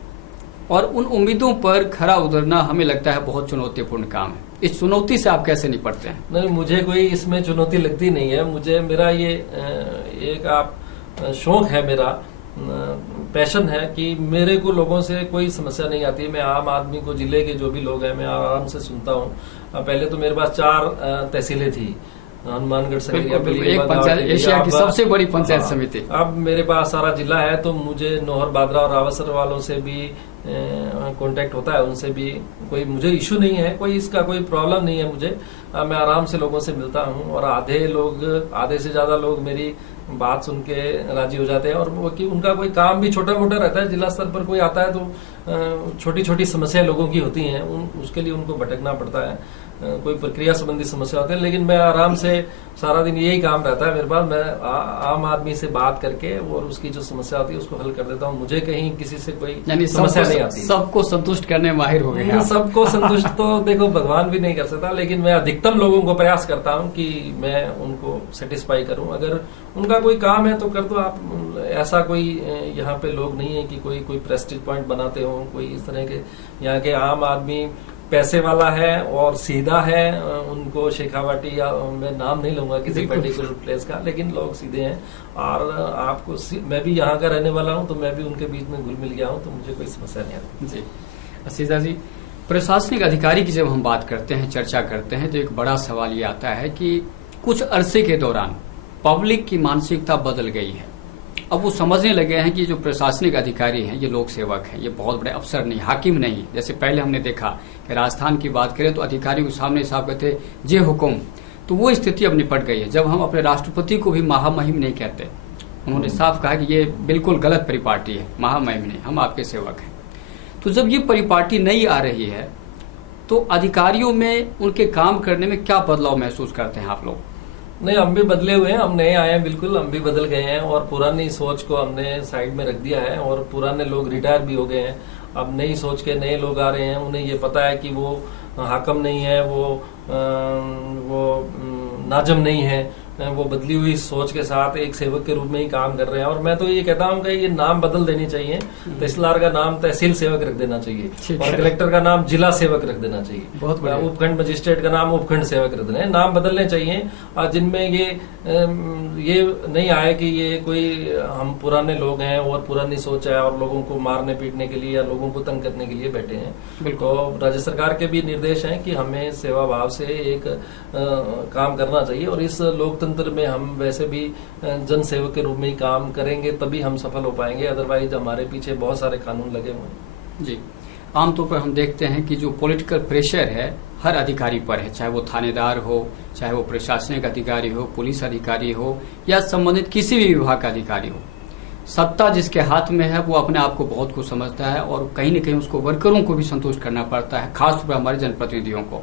और उन उम्मीदों पर खरा उतरना हमें लगता है बहुत चुनौतीपूर्ण काम है। इस चुनौती से आप कैसे निपटते हैं? नहीं, मुझे कोई इसमें चुनौती लगती नहीं है। मुझे मेरा ये एक शौक है, मेरा पैशन है कि मेरे को लोगों से कोई समस्या नहीं आती है। मैं आम आदमी को, जिले के जो भी लोग हैं, मैं आराम से सुनता हूँ। पहले तो मेरे पास 4 तहसीलें थी, हनुमानगढ़ से एशिया की सबसे बड़ी पंचायत समिति। अब मेरे पास सारा जिला है, तो मुझे नौहर, बादरा और रावसर वालों से भी कांटेक्ट होता है, उनसे भी कोई मुझे इशू नहीं है, कोई इसका कोई प्रॉब्लम नहीं है मुझे। मैं आराम से लोगों से मिलता हूँ, और आधे से ज्यादा लोग मेरी बात सुन के राजी हो जाते हैं, और वो कि उनका कोई काम भी छोटा मोटा रहता है। जिला स्तर पर कोई आता है तो छोटी छोटी समस्याएं लोगों की होती हैं, उसके लिए उनको भटकना पड़ता है, कोई प्रक्रिया संबंधी समस्या होती है, लेकिन मैं आराम से सारा दिन यही काम रहता है मेरे पास। मैं आम आदमी से बात करके और उसकी जो समस्या होती है उसको हल कर देता हूँ। मुझे कहीं किसी से कोई समस्या नहीं आती। सबको संतुष्ट करने में माहिर हो गए। सबको संतुष्ट तो देखो भगवान भी नहीं कर सकता, लेकिन मैं अधिकतम लोगों को प्रयास करता हूँ कि मैं उनको सेटिस्फाई करूँ। अगर उनका कोई काम है तो कर दो आप। ऐसा कोई यहाँ पे लोग नहीं है कि कोई प्रेस्टीज पॉइंट बनाते हो, कोई इस तरह के। यहाँ के आम आदमी पैसे वाला है और सीधा है, उनको शेखावाटी, या मैं नाम नहीं लूंगा किसी पर्टिकुलर प्लेस का, लेकिन लोग सीधे हैं। और आपको, मैं भी यहाँ का रहने वाला हूँ, तो मैं भी उनके बीच में घुल मिल गया हूँ, तो मुझे कोई समस्या नहीं आती। जी असीजा जी, प्रशासनिक अधिकारी की जब हम बात करते हैं, चर्चा करते हैं, तो एक बड़ा सवाल ये आता है कि कुछ अरसे के दौरान पब्लिक की मानसिकता बदल गई है। अब वो समझने लगे हैं कि जो प्रशासनिक अधिकारी हैं ये लोक सेवक हैं, ये बहुत बड़े अफसर नहीं, हाकिम नहीं। जैसे पहले हमने देखा कि राजस्थान की बात करें तो अधिकारियों के सामने साहब कहते जे हुकुम, तो वो स्थिति अब निपट गई है। जब हम अपने राष्ट्रपति को भी महामहिम नहीं कहते, उन्होंने साफ कहा कि ये बिल्कुल गलत परिपाटी है, महामहिम नहीं, हम आपके सेवक हैं। तो जब ये परिपाटी नहीं आ रही है तो अधिकारियों में, उनके काम करने में क्या बदलाव महसूस करते हैं आप लोग? नहीं, हम भी बदले हुए हैं, हम नए आए हैं, बिल्कुल हम भी बदल गए हैं, और पुरानी सोच को हमने साइड में रख दिया है, और पुराने लोग रिटायर भी हो गए हैं। अब नई सोच के नए लोग आ रहे हैं, उन्हें ये पता है कि वो हाकम नहीं है, वो नाजम नहीं है, वो बदली हुई सोच के साथ एक सेवक के रूप में ही काम कर रहे हैं। और मैं तो ये कहता हूँ कि ये नाम बदल देनी चाहिए। तहसीलदार का नाम तहसील सेवक रख देना चाहिए, और कलेक्टर का नाम जिला सेवक रख देना चाहिए, बहुत उपखंड मजिस्ट्रेट का नाम उपखंड सेवक रख देना है। नाम बदलने चाहिए, और जिनमें ये नहीं आए कि ये कोई हम पुराने लोग हैं और पुरानी सोच है और लोगों को मारने पीटने के लिए या लोगों को तंग करने के लिए बैठे हैं। तो राज्य सरकार के भी निर्देश हैं कि हमें सेवा भाव से एक काम करना चाहिए, और इस लोकतंत्र में हम वैसे भी जन सेवक के रूप में ही काम करेंगे, तभी हम सफल हो पाएंगे। अदरवाइज हमारे पीछे बहुत सारे कानून लगे हुए हैं। जी, आमतौर पर हम देखते हैं कि जो पॉलिटिकल प्रेशर है हर अधिकारी पर है, चाहे वो थानेदार हो, चाहे वो प्रशासनिक अधिकारी हो, पुलिस अधिकारी हो, या संबंधित किसी भी विभाग का अधिकारी हो। सत्ता जिसके हाथ में है वो अपने आप को बहुत कुछ समझता है, और कहीं न कहीं उसको वर्करों को भी संतुष्ट करना पड़ता है, खासतौर पर हमारे जनप्रतिनिधियों को।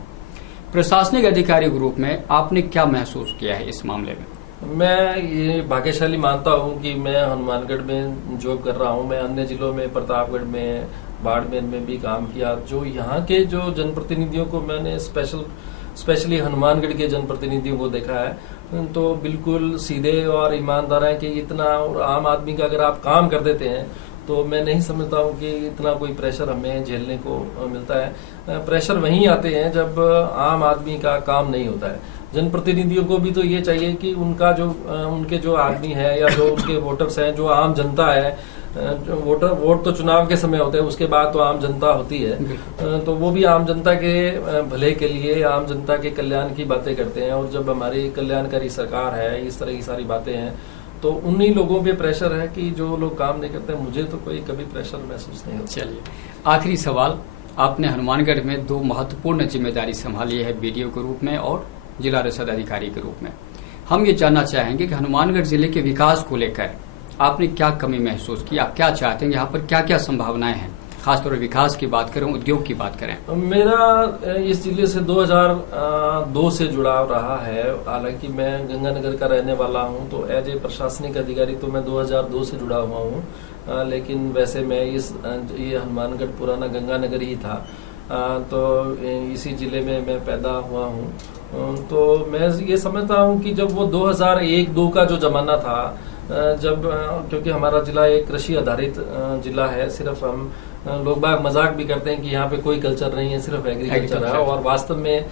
प्रशासनिक अधिकारी के रूप में आपने क्या महसूस किया है इस मामले में? मैं ये भाग्यशाली मानता हूँ कि मैं हनुमानगढ़ में जॉब कर रहा हूँ। मैं अन्य जिलों में, प्रतापगढ़ में, बाड़मेर में भी काम किया। जो यहाँ के जो जनप्रतिनिधियों को मैंने स्पेशली हनुमानगढ़ के जनप्रतिनिधियों को देखा है, तो बिल्कुल सीधे और ईमानदार है कि इतना, और आम आदमी का अगर आप काम कर देते हैं तो मैं नहीं समझता हूँ कि इतना कोई प्रेशर हमें झेलने को मिलता है। प्रेशर वहीं आते हैं जब आम आदमी का काम नहीं होता है। जनप्रतिनिधियों को भी तो ये चाहिए कि उनके जो आदमी है या जो उनके वोटर्स हैं, जो आम जनता है, वोट तो चुनाव के समय होते हैं, उसके बाद तो आम जनता होती है, तो वो भी आम जनता के भले के लिए, आम जनता के कल्याण की बातें करते हैं। और जब हमारी कल्याणकारी सरकार है, इस तरह की सारी बातें हैं, तो उन्हीं लोगों पे प्रेशर है कि जो लोग काम नहीं करते। मुझे तो कोई कभी प्रेशर महसूस नहीं होता। चलिए, आखिरी सवाल, आपने हनुमानगढ़ में 2 महत्वपूर्ण जिम्मेदारी संभाली है, बीडीओ के रूप में और जिला रसद अधिकारी के रूप में। हम ये जानना चाहेंगे कि हनुमानगढ़ जिले के विकास को लेकर आपने क्या कमी महसूस की, आप क्या चाहते हैं, यहाँ पर क्या क्या संभावनाएं हैं, खासतौर पर विकास की बात करें, उद्योग की बात करें। मेरा इस जिले से 2002 से जुड़ाव रहा है। हालांकि मैं गंगानगर का रहने वाला हूं, तो एज ए प्रशासनिक अधिकारी तो मैं 2002 से जुड़ा हुआ हूं, लेकिन वैसे मैं ये हनुमानगढ़ पुराना गंगानगर ही था, तो इसी जिले में मैं पैदा हुआ हूं। तो मैं ये समझता हूं कि जब वो 2001-2 का जो जमाना था, क्योंकि हमारा जिला एक कृषि आधारित जिला है, सिर्फ हम लोग बाग मजाक भी करते हैं कि यहाँ पे कोई कल्चर नहीं है, सिर्फ एग्रीकल्चर है, और वास्तव में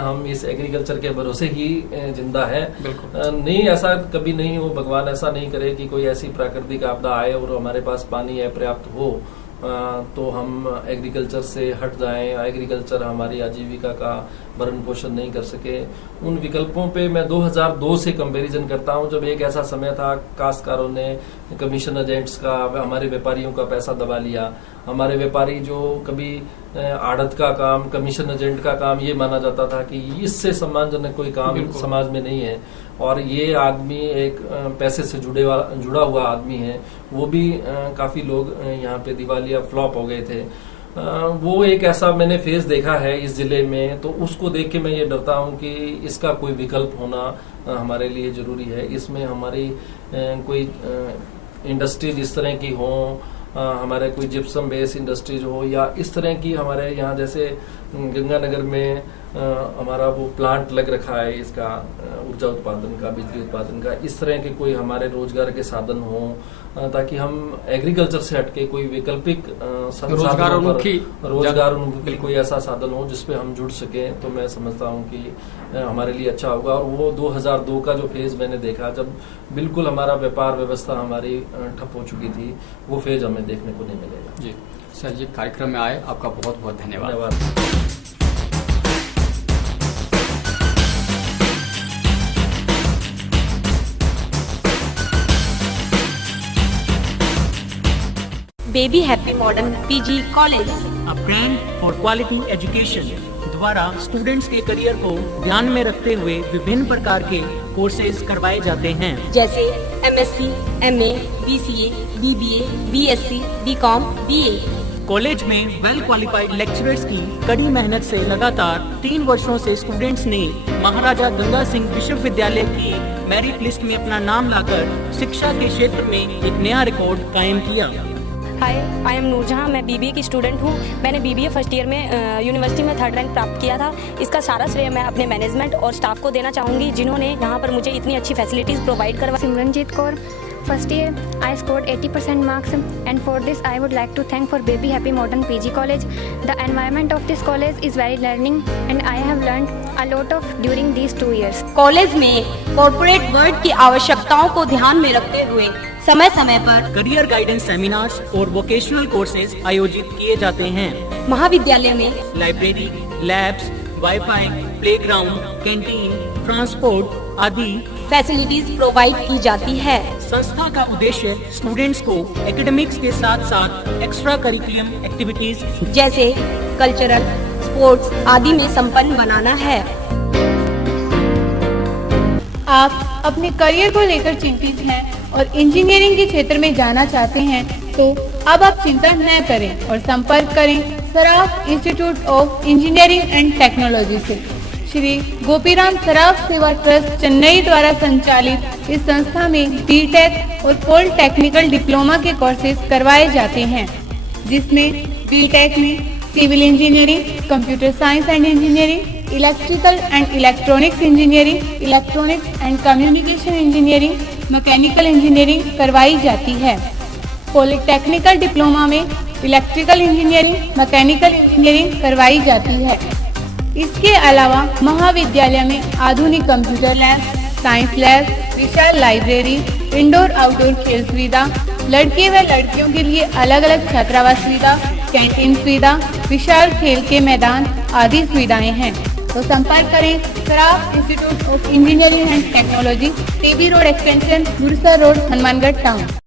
हम इस एग्रीकल्चर के भरोसे ही जिंदा है। नहीं, ऐसा कभी नहीं हो, भगवान ऐसा नहीं करे कि कोई ऐसी प्राकृतिक आपदा आए और हमारे पास पानी पर्याप्त हो तो हम एग्रीकल्चर से हट जाएं, एग्रीकल्चर हमारी आजीविका का भरण पोषण नहीं कर सके। उन विकल्पों पे मैं 2002 से कंपैरिजन करता हूं, जब एक ऐसा समय था काश्तकारों ने कमीशन एजेंट्स का, हमारे व्यापारियों का पैसा दबा लिया। हमारे व्यापारी जो कभी आड़त का काम, कमीशन एजेंट का काम ये माना जाता था कि इससे सम्मानजनक कोई काम समाज में नहीं है, और ये आदमी एक पैसे से जुड़ा हुआ आदमी है, वो भी काफी लोग यहाँ पे दिवालिया फ्लॉप हो गए थे। वो एक ऐसा मैंने फेज देखा है इस जिले में, तो उसको देख के मैं ये डरता हूँ कि इसका कोई विकल्प होना हमारे लिए जरूरी है। इसमें हमारी कोई इंडस्ट्रीज इस तरह की हो, हमारे कोई जिप्सम बेस इंडस्ट्रीज हो, या इस तरह की हमारे यहाँ जैसे गंगानगर में हमारा वो प्लांट लग रखा है इसका ऊर्जा उत्पादन का, बिजली उत्पादन का, इस तरह के कोई हमारे रोजगार के साधन हो, ताकि हम एग्रीकल्चर से हटके कोई वैकल्पिक रोजगारोन्मुखी कोई ऐसा साधन हो जिसपे हम जुड़ सके, तो मैं समझता हूँ कि हमारे लिए अच्छा होगा। और वो 2002 का जो फेज मैंने देखा, जब बिल्कुल हमारा व्यापार व्यवस्था हमारी ठप हो चुकी थी, वो फेज हमें देखने को नहीं मिलेगा। जी सर जी, कार्यक्रम में आए, आपका बहुत बहुत धन्यवाद। Baby happy modern PG college, a brand for quality education द्वारा स्टूडेंट्स के करियर को ध्यान में रखते हुए विभिन्न प्रकार के कोर्सेज करवाए जाते हैं, जैसे MSc, MA, BCA, BBA, BSc, BCom, BA. College में वेल क्वालिफाइड लेक्चरर्स की कड़ी मेहनत से लगातार 3 वर्षों से स्टूडेंट्स ने महाराजा गंगा सिंह विश्वविद्यालय की मेरिट लिस्ट में अपना नाम लाकर शिक्षा के क्षेत्र में एक नया रिकॉर्ड कायम किया। हाय, आई एम नूरजहां, मैं बीबीए की स्टूडेंट हूँ। मैंने बीबीए फर्स्ट ईयर में यूनिवर्सिटी में 3rd रैंक प्राप्त किया था। इसका सारा श्रेय मैं अपने मैनेजमेंट और स्टाफ को देना चाहूँगी, जिन्होंने यहाँ पर मुझे इतनी अच्छी फैसिलिटीज़ प्रोवाइड करवाई। Simranjit Kaur. First year, I scored 80% marks, and for this I would like to thank for Baby Happy Modern PG College. The environment of this college is very learning, and I have learned a lot of during these 2 years. College में corporate world की आवश्यकताओं को ध्यान में रखते हुए समय समय पर करियर गाइडेंस सेमिनार्स और वोकेशनल कोर्सेज आयोजित किए जाते हैं। महाविद्यालय में library, labs, wifi, playground, canteen, transport आदि फैसिलिटीज प्रोवाइड की जाती है। संस्था का उद्देश्य स्टूडेंट्स को एकेडमिक्स के साथ साथ एक्स्ट्रा करिकुलम एक्टिविटीज जैसे कल्चरल, स्पोर्ट्स आदि में संपन्न बनाना है। आप अपने करियर को लेकर चिंतित हैं और इंजीनियरिंग के क्षेत्र में जाना चाहते हैं, तो अब आप चिंता न करें और संपर्क करें Saraf institute of engineering and technology से। श्री गोपीराम सराफ सेवा ट्रस्ट चेन्नई द्वारा संचालित इस संस्था में बीटेक और पॉलिटेक्निकल डिप्लोमा के कोर्सेज करवाए जाते हैं, जिसमें बीटेक में civil engineering, computer science and engineering, electrical and electronics engineering, electronics and communication engineering, mechanical engineering करवाई जाती है। पॉलिटेक्निकल डिप्लोमा में इलेक्ट्रिकल इंजीनियरिंग, मैकेनिकल इंजीनियरिंग करवाई जाती है। इसके अलावा महाविद्यालय में आधुनिक कंप्यूटर लैब, साइंस लैब, विशाल लाइब्रेरी, इंडोर आउटडोर खेल सुविधा, लड़के व लड़कियों के लिए अलग अलग छात्रावास सुविधा, कैंटीन सुविधा, विशाल खेल के मैदान आदि सुविधाएं हैं। तो संपर्क करें Saraf institute of engineering and technology, TB road extension, Gursar road, Hanumangarh town.